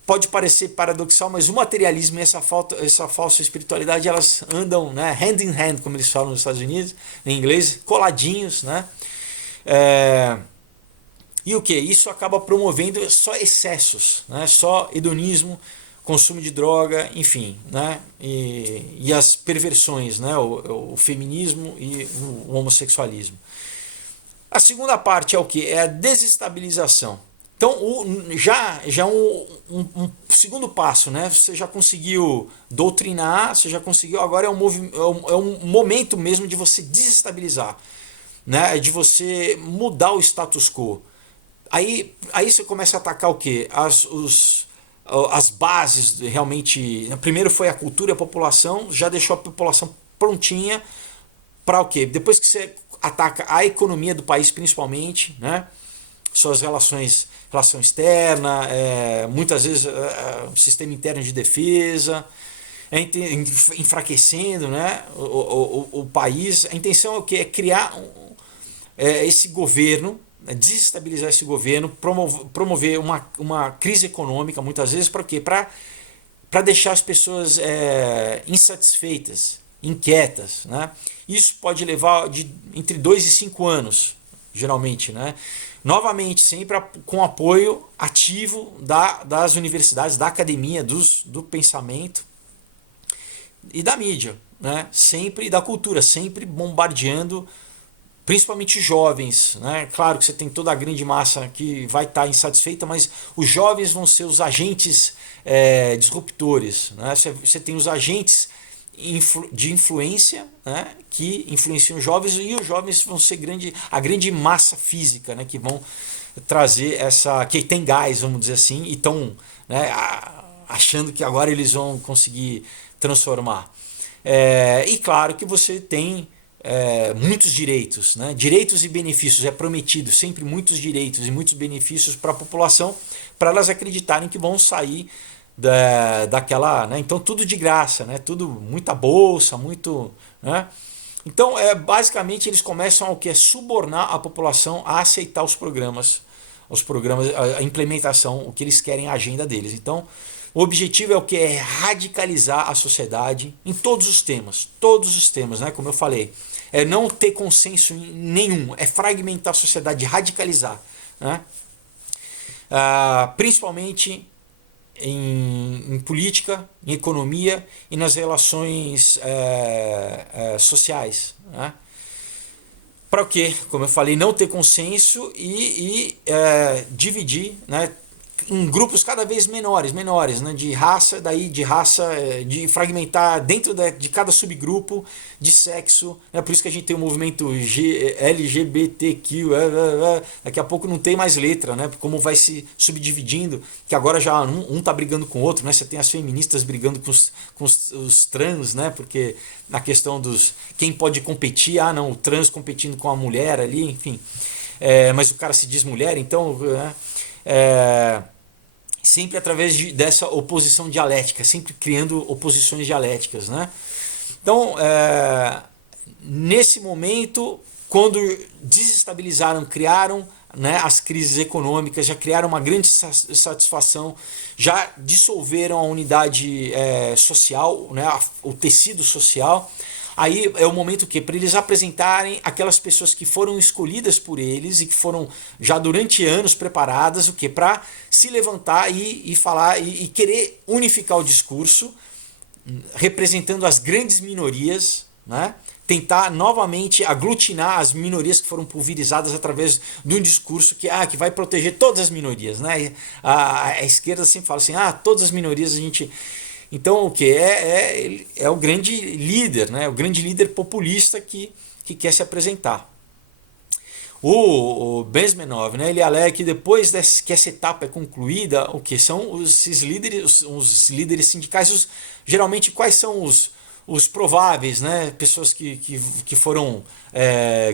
pode parecer paradoxal, mas o materialismo e essa falsa espiritualidade, elas andam, né, hand in hand, como eles falam nos Estados Unidos, em inglês, coladinhos, né? E o que? Isso acaba promovendo só excessos, né? Só hedonismo, consumo de droga, enfim, né? E as perversões, né? O feminismo e o homossexualismo. A segunda parte é o que? É a desestabilização. Então, já um segundo passo, né? Você já conseguiu doutrinar, você já conseguiu, agora é um momento mesmo de você desestabilizar, né? De você mudar o status quo. Aí você começa a atacar o quê? As bases realmente. Primeiro foi a cultura e a população, já deixou a população prontinha para o quê? Depois que você ataca a economia do país, principalmente, né? Suas relação externa, muitas vezes o sistema interno de defesa, enfraquecendo, né, o país. A intenção é o quê? É criar esse governo, desestabilizar esse governo, promover uma crise econômica, muitas vezes, para quê? Para deixar as pessoas insatisfeitas, inquietas, né? Isso pode levar entre 2 e 5 anos, geralmente, né? Novamente, sempre com apoio ativo das universidades, da academia, do pensamento e da mídia, né? Sempre, e da cultura, sempre bombardeando principalmente jovens, né? Claro que você tem toda a grande massa que vai estar insatisfeita, mas os jovens vão ser os agentes disruptores, né? Você tem os agentes de influência, né? Que influenciam os jovens, e os jovens vão ser a grande massa física, né? Que vão trazer que tem gás, vamos dizer assim, e estão, né, achando que agora eles vão conseguir transformar. E claro que você tem muitos direitos, né? Direitos e benefícios, é prometido sempre muitos direitos e muitos benefícios para a população, para elas acreditarem que vão sair daquela, né? Então tudo de graça, né? Tudo, muita bolsa, muito, né? Então basicamente eles começam a subornar a população a aceitar os programas, a implementação, o que eles querem, a agenda deles. Então o objetivo é radicalizar a sociedade em todos os temas, né? Como eu falei, é não ter consenso nenhum, é fragmentar a sociedade, radicalizar, né? Principalmente em política, em economia e nas relações sociais, né? Para o quê? Como eu falei, não ter consenso e dividir, né, em grupos cada vez menores, né, de raça, de fragmentar dentro de cada subgrupo, de sexo, né, por isso que a gente tem o movimento LGBTQ, daqui a pouco não tem mais letra, né, como vai se subdividindo, que agora já um tá brigando com o outro, né, você tem as feministas brigando com os trans, né, porque na questão dos quem pode competir, não, o trans competindo com a mulher ali, enfim, mas o cara se diz mulher, então sempre através dessa oposição dialética, sempre criando oposições dialéticas, né? Então, nesse momento, quando desestabilizaram, criaram, né, as crises econômicas, já criaram uma grande satisfação, já dissolveram a unidade social, né, o tecido social. Aí é o momento que para eles apresentarem aquelas pessoas que foram escolhidas por eles e que foram já durante anos preparadas o que para se levantar e falar e querer unificar o discurso, representando as grandes minorias, né? Tentar novamente aglutinar as minorias que foram pulverizadas através de um discurso que vai proteger todas as minorias, né? A esquerda sempre fala assim, todas as minorias a gente... Então o que é o grande líder, né? O grande líder populista que quer se apresentar. O Bezmenov, né, ele alega que depois que essa etapa é concluída, o que são os líderes sindicais, geralmente quais são os prováveis, né, pessoas que foram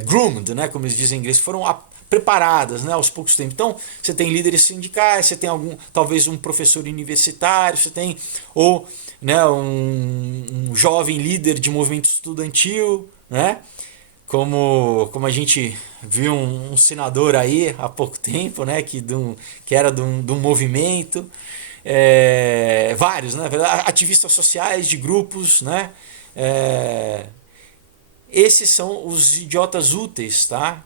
groomed, né, como eles dizem em inglês, foram preparadas, né, aos poucos tempos. Então você tem líderes sindicais, você tem talvez um professor universitário, você tem né, um jovem líder de movimento estudantil, né? Como a gente viu um senador aí há pouco tempo, né, que era de um movimento, vários, né, ativistas sociais de grupos, né, esses são os idiotas úteis, tá?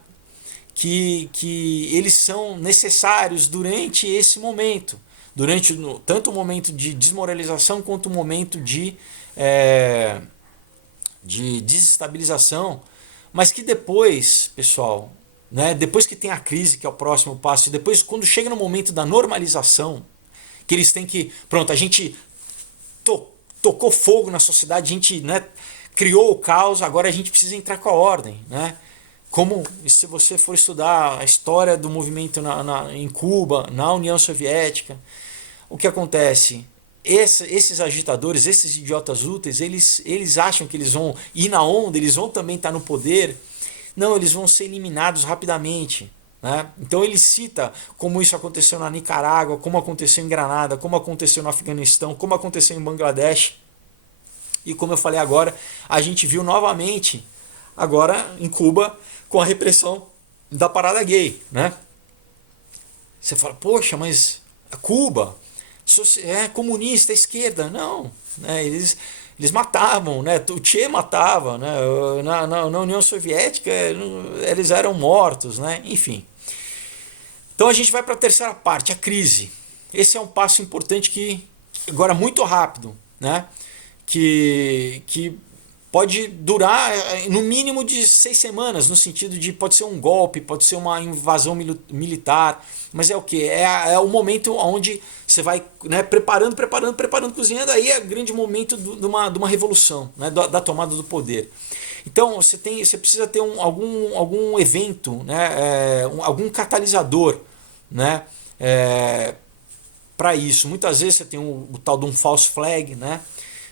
Que eles são necessários durante esse momento, durante tanto o momento de desmoralização quanto o momento de desestabilização, mas que depois, pessoal, né, depois que tem a crise, que é o próximo passo, e depois quando chega no momento da normalização, que eles têm que, pronto, a gente tocou fogo na sociedade, a gente, né, criou o caos, agora a gente precisa entrar com a ordem, né? Como se você for estudar a história do movimento em Cuba, na União Soviética, o que acontece? Esses agitadores, esses idiotas úteis, eles acham que eles vão ir na onda, eles vão também estar no poder. Não, eles vão ser eliminados rapidamente, né? Então ele cita como isso aconteceu na Nicarágua, como aconteceu em Granada, como aconteceu no Afeganistão, como aconteceu em Bangladesh. E como eu falei agora, a gente viu novamente agora em Cuba com a repressão da parada gay, né? Você fala, poxa, mas Cuba é comunista, é esquerda. Não, né? Eles matavam, né? O Che matava, né? Na União Soviética eles eram mortos, né? Enfim. Então a gente vai para a terceira parte, a crise. Esse é um passo importante que agora muito rápido, né? Que pode durar no mínimo de 6 semanas, no sentido de pode ser um golpe, pode ser uma invasão militar, mas é o que? É o momento onde você vai, né, preparando, cozinhando, aí é o grande momento de uma revolução, né, da tomada do poder. Então você precisa ter algum evento, né, algum catalisador, né, para isso. Muitas vezes você tem o tal de um false flag, né?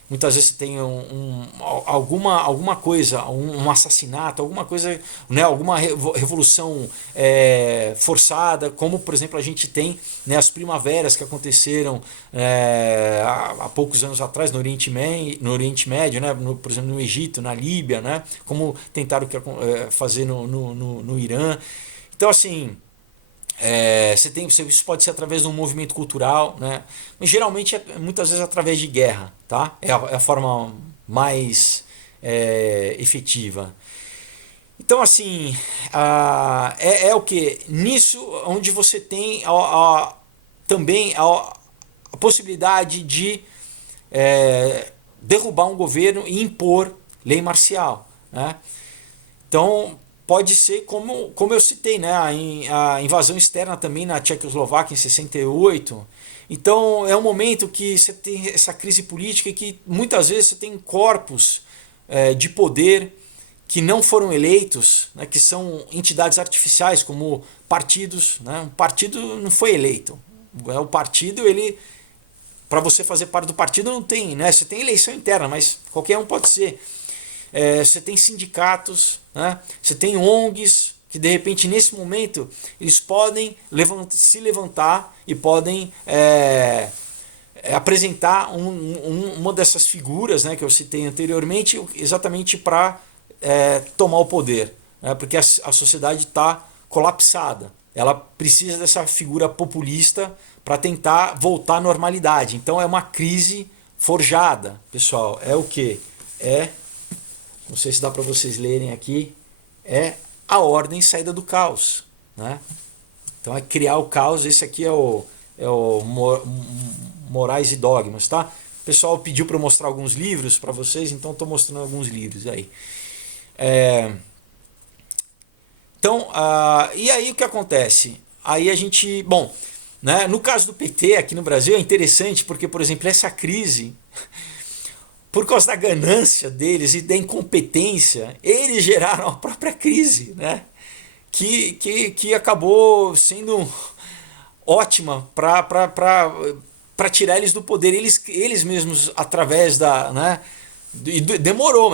Muitas vezes você tem alguma coisa, um assassinato, alguma coisa, né, alguma revolução forçada, como por exemplo a gente tem, né, as primaveras que aconteceram há poucos anos atrás no Oriente Médio, né, por exemplo no Egito, na Líbia, né, como tentaram fazer no Irã. Então assim, isso pode ser através de um movimento cultural, né? Mas geralmente muitas vezes através de guerra, tá? É a forma mais efetiva. Então assim, é o que? Nisso onde você tem também a possibilidade de derrubar um governo e impor lei marcial, né? Então pode ser como eu citei, né, a invasão externa também na Tchecoslováquia em 68. Então é um momento que você tem essa crise política e que muitas vezes você tem corpos de poder que não foram eleitos, né, que são entidades artificiais como partidos, né? Um partido não foi eleito. O partido, para você fazer parte do partido não tem, né? Você tem eleição interna, mas qualquer um pode ser. Você tem sindicatos, né? Você tem ONGs que de repente nesse momento eles podem se levantar e podem apresentar uma dessas figuras, né, que eu citei anteriormente, exatamente para tomar o poder, né? Porque a sociedade está colapsada, ela precisa dessa figura populista para tentar voltar à normalidade. Então é uma crise forjada, pessoal. É o que? Não sei se dá para vocês lerem aqui, é a ordem saída do caos, né? Então é criar o caos. Esse aqui é o Morais e Dogmas, tá? O pessoal pediu para eu mostrar alguns livros para vocês, então estou mostrando alguns livros aí. Então, e aí o que acontece? Aí a gente, bom, né, no caso do PT aqui no Brasil é interessante porque, por exemplo, essa crise, por causa da ganância deles e da incompetência, eles geraram a própria crise, né? Que acabou sendo ótima para tirar eles do poder. Eles mesmos, através da... Né? Demorou,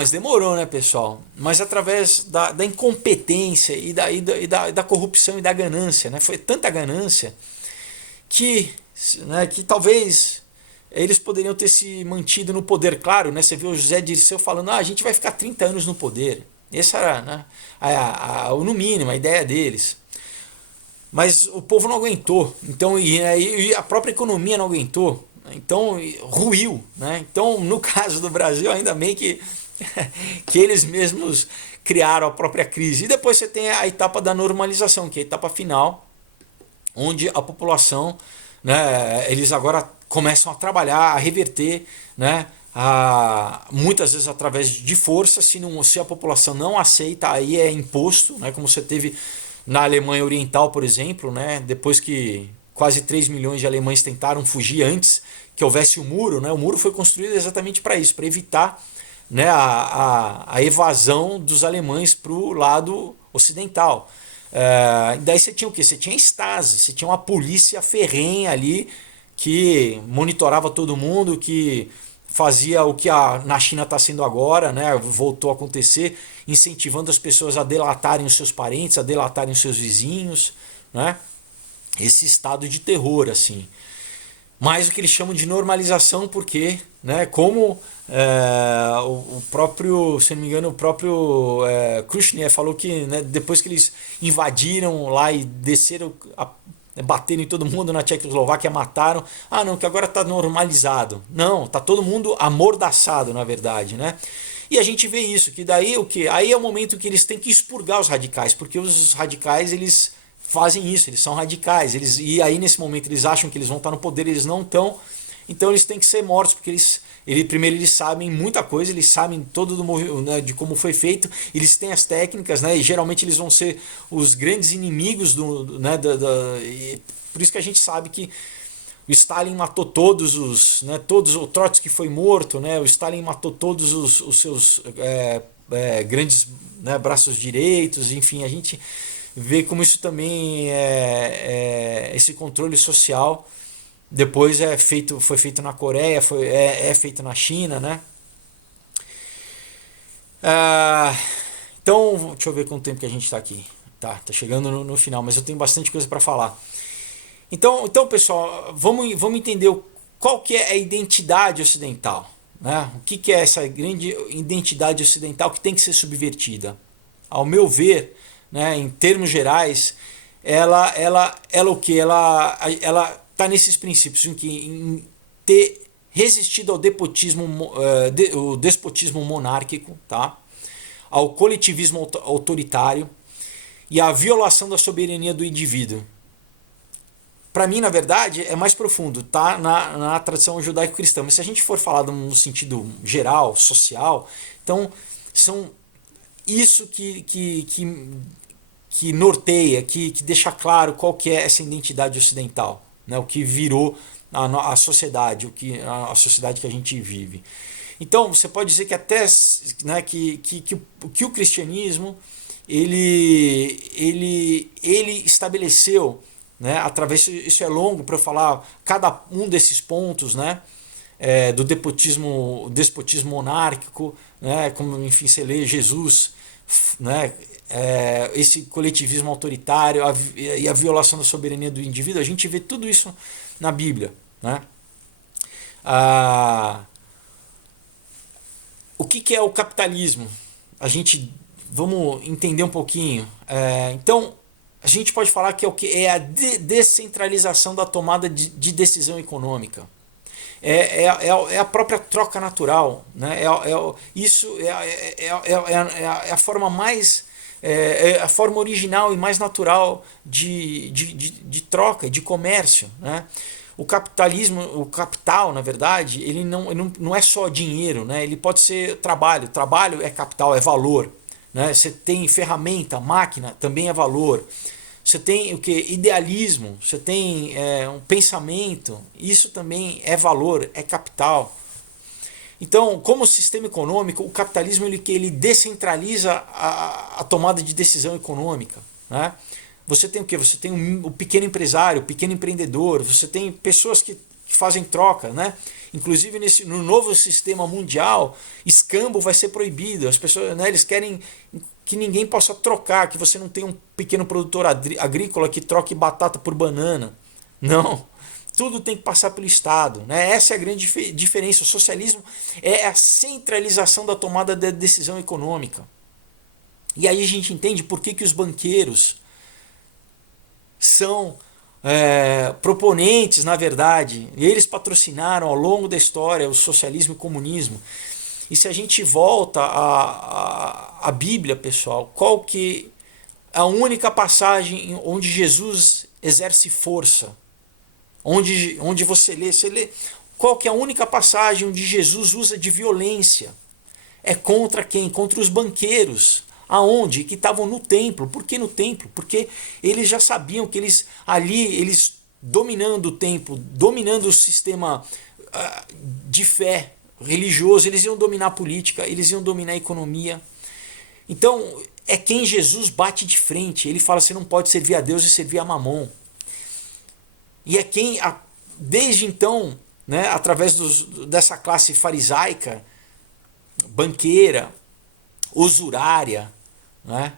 né, pessoal? Mas através da incompetência e da corrupção e da ganância, né? Foi tanta ganância que talvez eles poderiam ter se mantido no poder. Claro, né? Você vê o José Dirceu falando, a gente vai ficar 30 anos no poder. Essa era, né, no mínimo, a ideia deles. Mas o povo não aguentou. Então, e a própria economia não aguentou. Então, ruiu, né? Então, no caso do Brasil, ainda bem que eles mesmos criaram a própria crise. E depois você tem a etapa da normalização, que é a etapa final, onde a população, né, eles agora começam a trabalhar, a reverter, né, muitas vezes através de força. Se a população não aceita, aí é imposto, né, como você teve na Alemanha Oriental, por exemplo, né, depois que quase 3 milhões de alemães tentaram fugir antes que houvesse o muro, né, o muro foi construído exatamente para isso, para evitar, né, a evasão dos alemães para o lado ocidental. Daí você tinha o quê? Você tinha a Stasi, você tinha uma polícia ferrenha ali que monitorava todo mundo, que fazia o que na China está sendo agora, né? Voltou a acontecer, incentivando as pessoas a delatarem os seus parentes, a delatarem os seus vizinhos, né? Esse estado de terror, assim. Mas o que eles chamam de normalização, porque, né, como o próprio, se não me engano, o próprio Khrushchev falou que, né, depois que eles invadiram lá e desceram, bateram em todo mundo na Tchecoslováquia, mataram, não, que agora está normalizado. Não, está todo mundo amordaçado, na verdade, né? E a gente vê isso, que daí o que? Aí é o momento que eles têm que expurgar os radicais, porque os radicais, eles fazem isso, eles são radicais, e aí nesse momento eles acham que eles vão estar no poder, eles não estão, então eles têm que ser mortos, porque primeiro eles sabem muita coisa, eles sabem todo né, de como foi feito, eles têm as técnicas, né, e geralmente eles vão ser os grandes inimigos né, por isso que a gente sabe que o Stalin matou todos os, né, o Trotsky foi morto, né, o Stalin matou todos os seus grandes, né, braços direitos, enfim, a gente vê como isso também esse controle social depois foi feito na Coreia, é feito na China, né? Então, deixa eu ver quanto tempo que a gente está aqui. Tá chegando no final, mas eu tenho bastante coisa para falar. Então, pessoal, vamos entender qual que é a identidade ocidental, né? O que é essa grande identidade ocidental que tem que ser subvertida? Ao meu ver, né, em termos gerais, ela o que? Ela está nesses princípios em ter resistido ao o despotismo monárquico, tá? Ao coletivismo autoritário e à violação da soberania do indivíduo. Para mim, na verdade, é mais profundo, tá na tradição judaico-cristã. Mas se a gente for falar no sentido geral, social, então são isso que norteia, que deixa claro qual que é essa identidade ocidental, né? O que virou a sociedade, a sociedade que a gente vive. Então você pode dizer que até, né, que o cristianismo ele estabeleceu, né, através, isso é longo para eu falar cada um desses pontos, né, do despotismo monárquico, né, como enfim você lê Jesus, né, esse coletivismo autoritário e a violação da soberania do indivíduo, a gente vê tudo isso na Bíblia, né? O que é o capitalismo? Vamos entender um pouquinho. Então, a gente pode falar que é o que é a descentralização da tomada de decisão econômica. É a própria troca natural, né? Isso é a forma mais a forma original e mais natural de troca, de comércio, né? O capitalismo, o capital, na verdade, ele não é só dinheiro, né? Ele pode ser trabalho. Trabalho é capital, é valor, né? Você tem ferramenta, máquina, também é valor. Você tem o que? Idealismo, você tem um pensamento, isso também é valor, é capital. Então, como sistema econômico, o capitalismo ele descentraliza a tomada de decisão econômica, né? Você tem o quê? Você tem o pequeno empresário, o pequeno empreendedor, você tem pessoas que fazem troca, né? Inclusive no novo sistema mundial, escambo vai ser proibido. As pessoas, né, eles querem que ninguém possa trocar, que você não tenha um pequeno produtor agrícola que troque batata por banana. Não. Tudo tem que passar pelo Estado, né? Essa é a grande diferença. O socialismo é a centralização da tomada da decisão econômica. E aí a gente entende por que os banqueiros são proponentes, na verdade, e eles patrocinaram ao longo da história o socialismo e o comunismo. E se a gente volta à Bíblia, pessoal, qual que é a única passagem onde Jesus exerce força? Onde você lê, qual que é a única passagem onde Jesus usa de violência? É contra quem? Contra os banqueiros. Aonde? Que estavam no templo. Por que no templo? Porque eles já sabiam que eles dominando o templo, dominando o sistema de fé religioso, eles iam dominar a política, eles iam dominar a economia. Então, é quem Jesus bate de frente. Ele fala, você não pode servir a Deus e servir a Mamon. E é quem, desde então, né, através dessa classe farisaica, banqueira, usurária, né,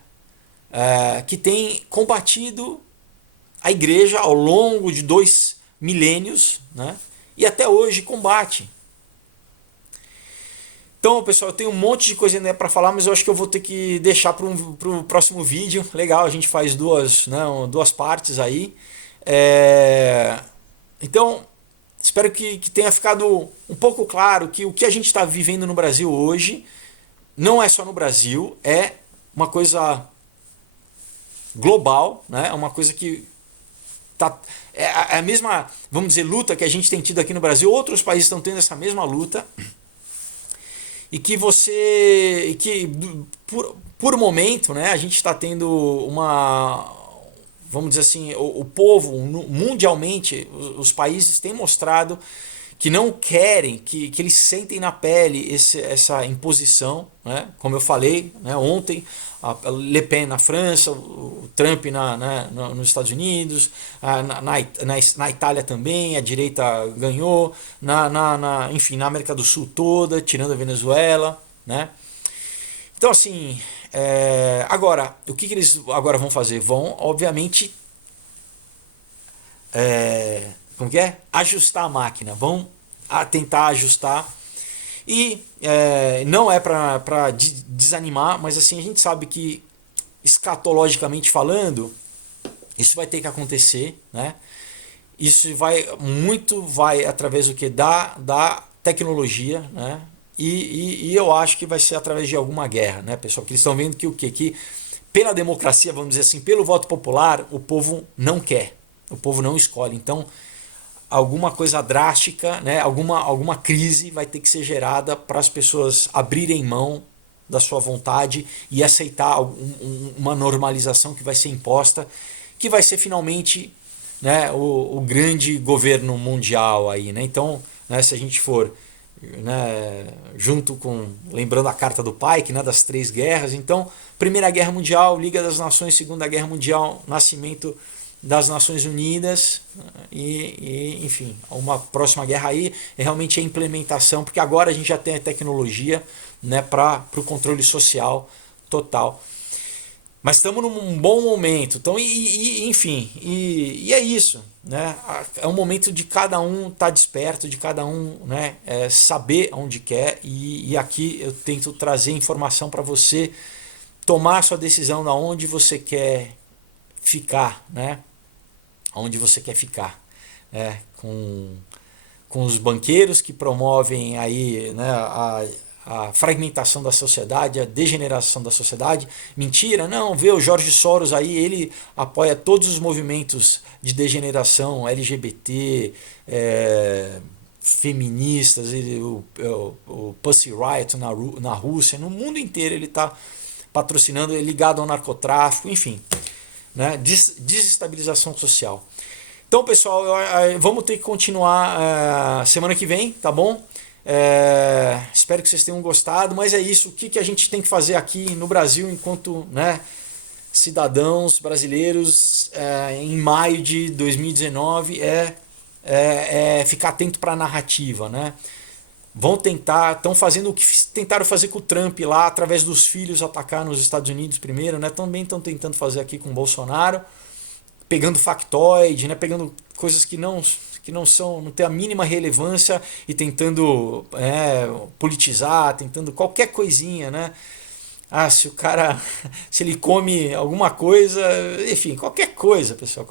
que tem combatido a igreja ao longo de 2 milênios, né, e até hoje combate. Então, pessoal, eu tenho um monte de coisa ainda para falar, mas eu acho que eu vou ter que deixar para o próximo vídeo. Legal, a gente faz duas partes aí. Então, espero que tenha ficado um pouco claro que o que a gente está vivendo no Brasil hoje não é só no Brasil, é uma coisa global, né? É uma coisa que é a mesma, vamos dizer, luta que a gente tem tido aqui no Brasil. Outros países estão tendo essa mesma luta. E que por momento, né, a gente está tendo uma, vamos dizer assim, o povo mundialmente, os países têm mostrado que não querem, que eles sentem na pele essa imposição, né? Como eu falei, né, ontem, a Le Pen na França, o Trump nos Estados Unidos, na Itália também, a direita ganhou, enfim, na América do Sul toda, tirando a Venezuela, né? Então, assim, agora, o que eles agora vão fazer? Vão, obviamente, como que é? Ajustar a máquina, vão tentar ajustar. E não é para desanimar, mas assim, a gente sabe que, escatologicamente falando, isso vai ter que acontecer, né? Isso vai através do que? Da tecnologia, né? E eu acho que vai ser através de alguma guerra, né, pessoal? Que eles estão vendo que o quê? Que pela democracia, vamos dizer assim, pelo voto popular, o povo não quer, o povo não escolhe. Então, alguma coisa drástica, né, alguma crise vai ter que ser gerada para as pessoas abrirem mão da sua vontade e aceitar uma normalização que vai ser imposta, que vai ser finalmente, né, o grande governo mundial aí, né? Então, né, se a gente for, né, junto com, lembrando a carta do Pike, né, das 3 guerras, então, Primeira Guerra Mundial, Liga das Nações, Segunda Guerra Mundial, nascimento das Nações Unidas enfim, uma próxima guerra aí realmente é a implementação, porque agora a gente já tem a tecnologia, né, para o controle social total. Mas estamos num bom momento, então, enfim, é isso, né? É um momento de cada um estar desperto, de cada um, né, saber onde quer, e aqui eu tento trazer informação para você tomar a sua decisão de onde você quer ficar, né? Onde você quer ficar, né? Com os banqueiros que promovem aí, né, a fragmentação da sociedade, a degeneração da sociedade. Mentira, não, vê o Jorge Soros aí, ele apoia todos os movimentos de degeneração, LGBT, feministas, o Pussy Riot na Rússia, no mundo inteiro ele está patrocinando, é ligado ao narcotráfico, enfim, né, desestabilização social. Então, pessoal, vamos ter que continuar semana que vem, tá bom? Espero que vocês tenham gostado, mas é isso. O que a gente tem que fazer aqui no Brasil enquanto, né, cidadãos brasileiros em maio de 2019 é ficar atento para a narrativa, né? Estão fazendo o que tentaram fazer com o Trump lá, através dos filhos atacar nos Estados Unidos primeiro, né? Também estão tentando fazer aqui com o Bolsonaro, pegando factoide, né? Pegando coisas que não tem a mínima relevância e tentando politizar, tentando qualquer coisinha, né? Se o cara, se ele come alguma coisa, enfim, qualquer coisa, pessoal,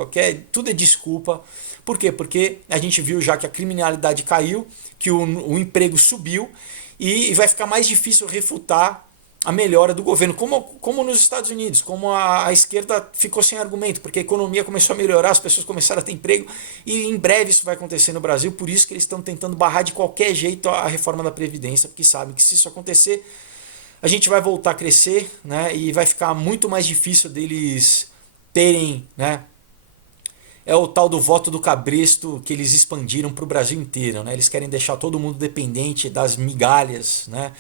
tudo é desculpa. Por quê? Porque a gente viu já que a criminalidade caiu, que o emprego subiu e vai ficar mais difícil refutar a melhora do governo, como nos Estados Unidos, como a esquerda ficou sem argumento, porque a economia começou a melhorar, as pessoas começaram a ter emprego, e em breve isso vai acontecer no Brasil, por isso que eles estão tentando barrar de qualquer jeito a reforma da Previdência, porque sabem que se isso acontecer, a gente vai voltar a crescer, né, e vai ficar muito mais difícil deles terem, né, é o tal do voto do cabresto que eles expandiram para o Brasil inteiro, né? Eles querem deixar todo mundo dependente das migalhas, né,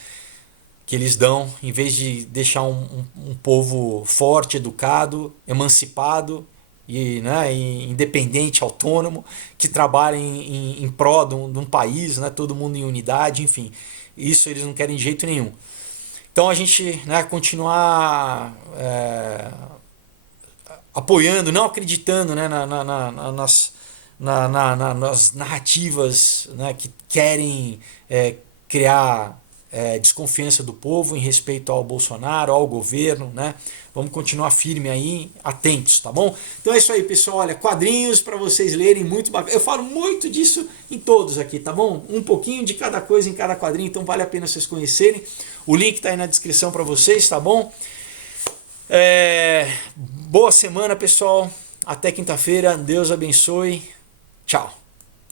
que eles dão, em vez de deixar um povo forte, educado, emancipado e, né, independente, autônomo, que trabalha em prol de um país, né, todo mundo em unidade, enfim. Isso eles não querem de jeito nenhum. Então a gente, né, continuar apoiando, não acreditando, né, nas narrativas, né, que querem criar desconfiança do povo em respeito ao Bolsonaro, ao governo, né? Vamos continuar firme aí, atentos, tá bom? Então é isso aí, pessoal. Olha, quadrinhos para vocês lerem, muito bacana. Eu falo muito disso em todos aqui, tá bom? Um pouquinho de cada coisa em cada quadrinho, então vale a pena vocês conhecerem. O link tá aí na descrição para vocês, tá bom? Boa semana, pessoal. Até quinta-feira. Deus abençoe. Tchau.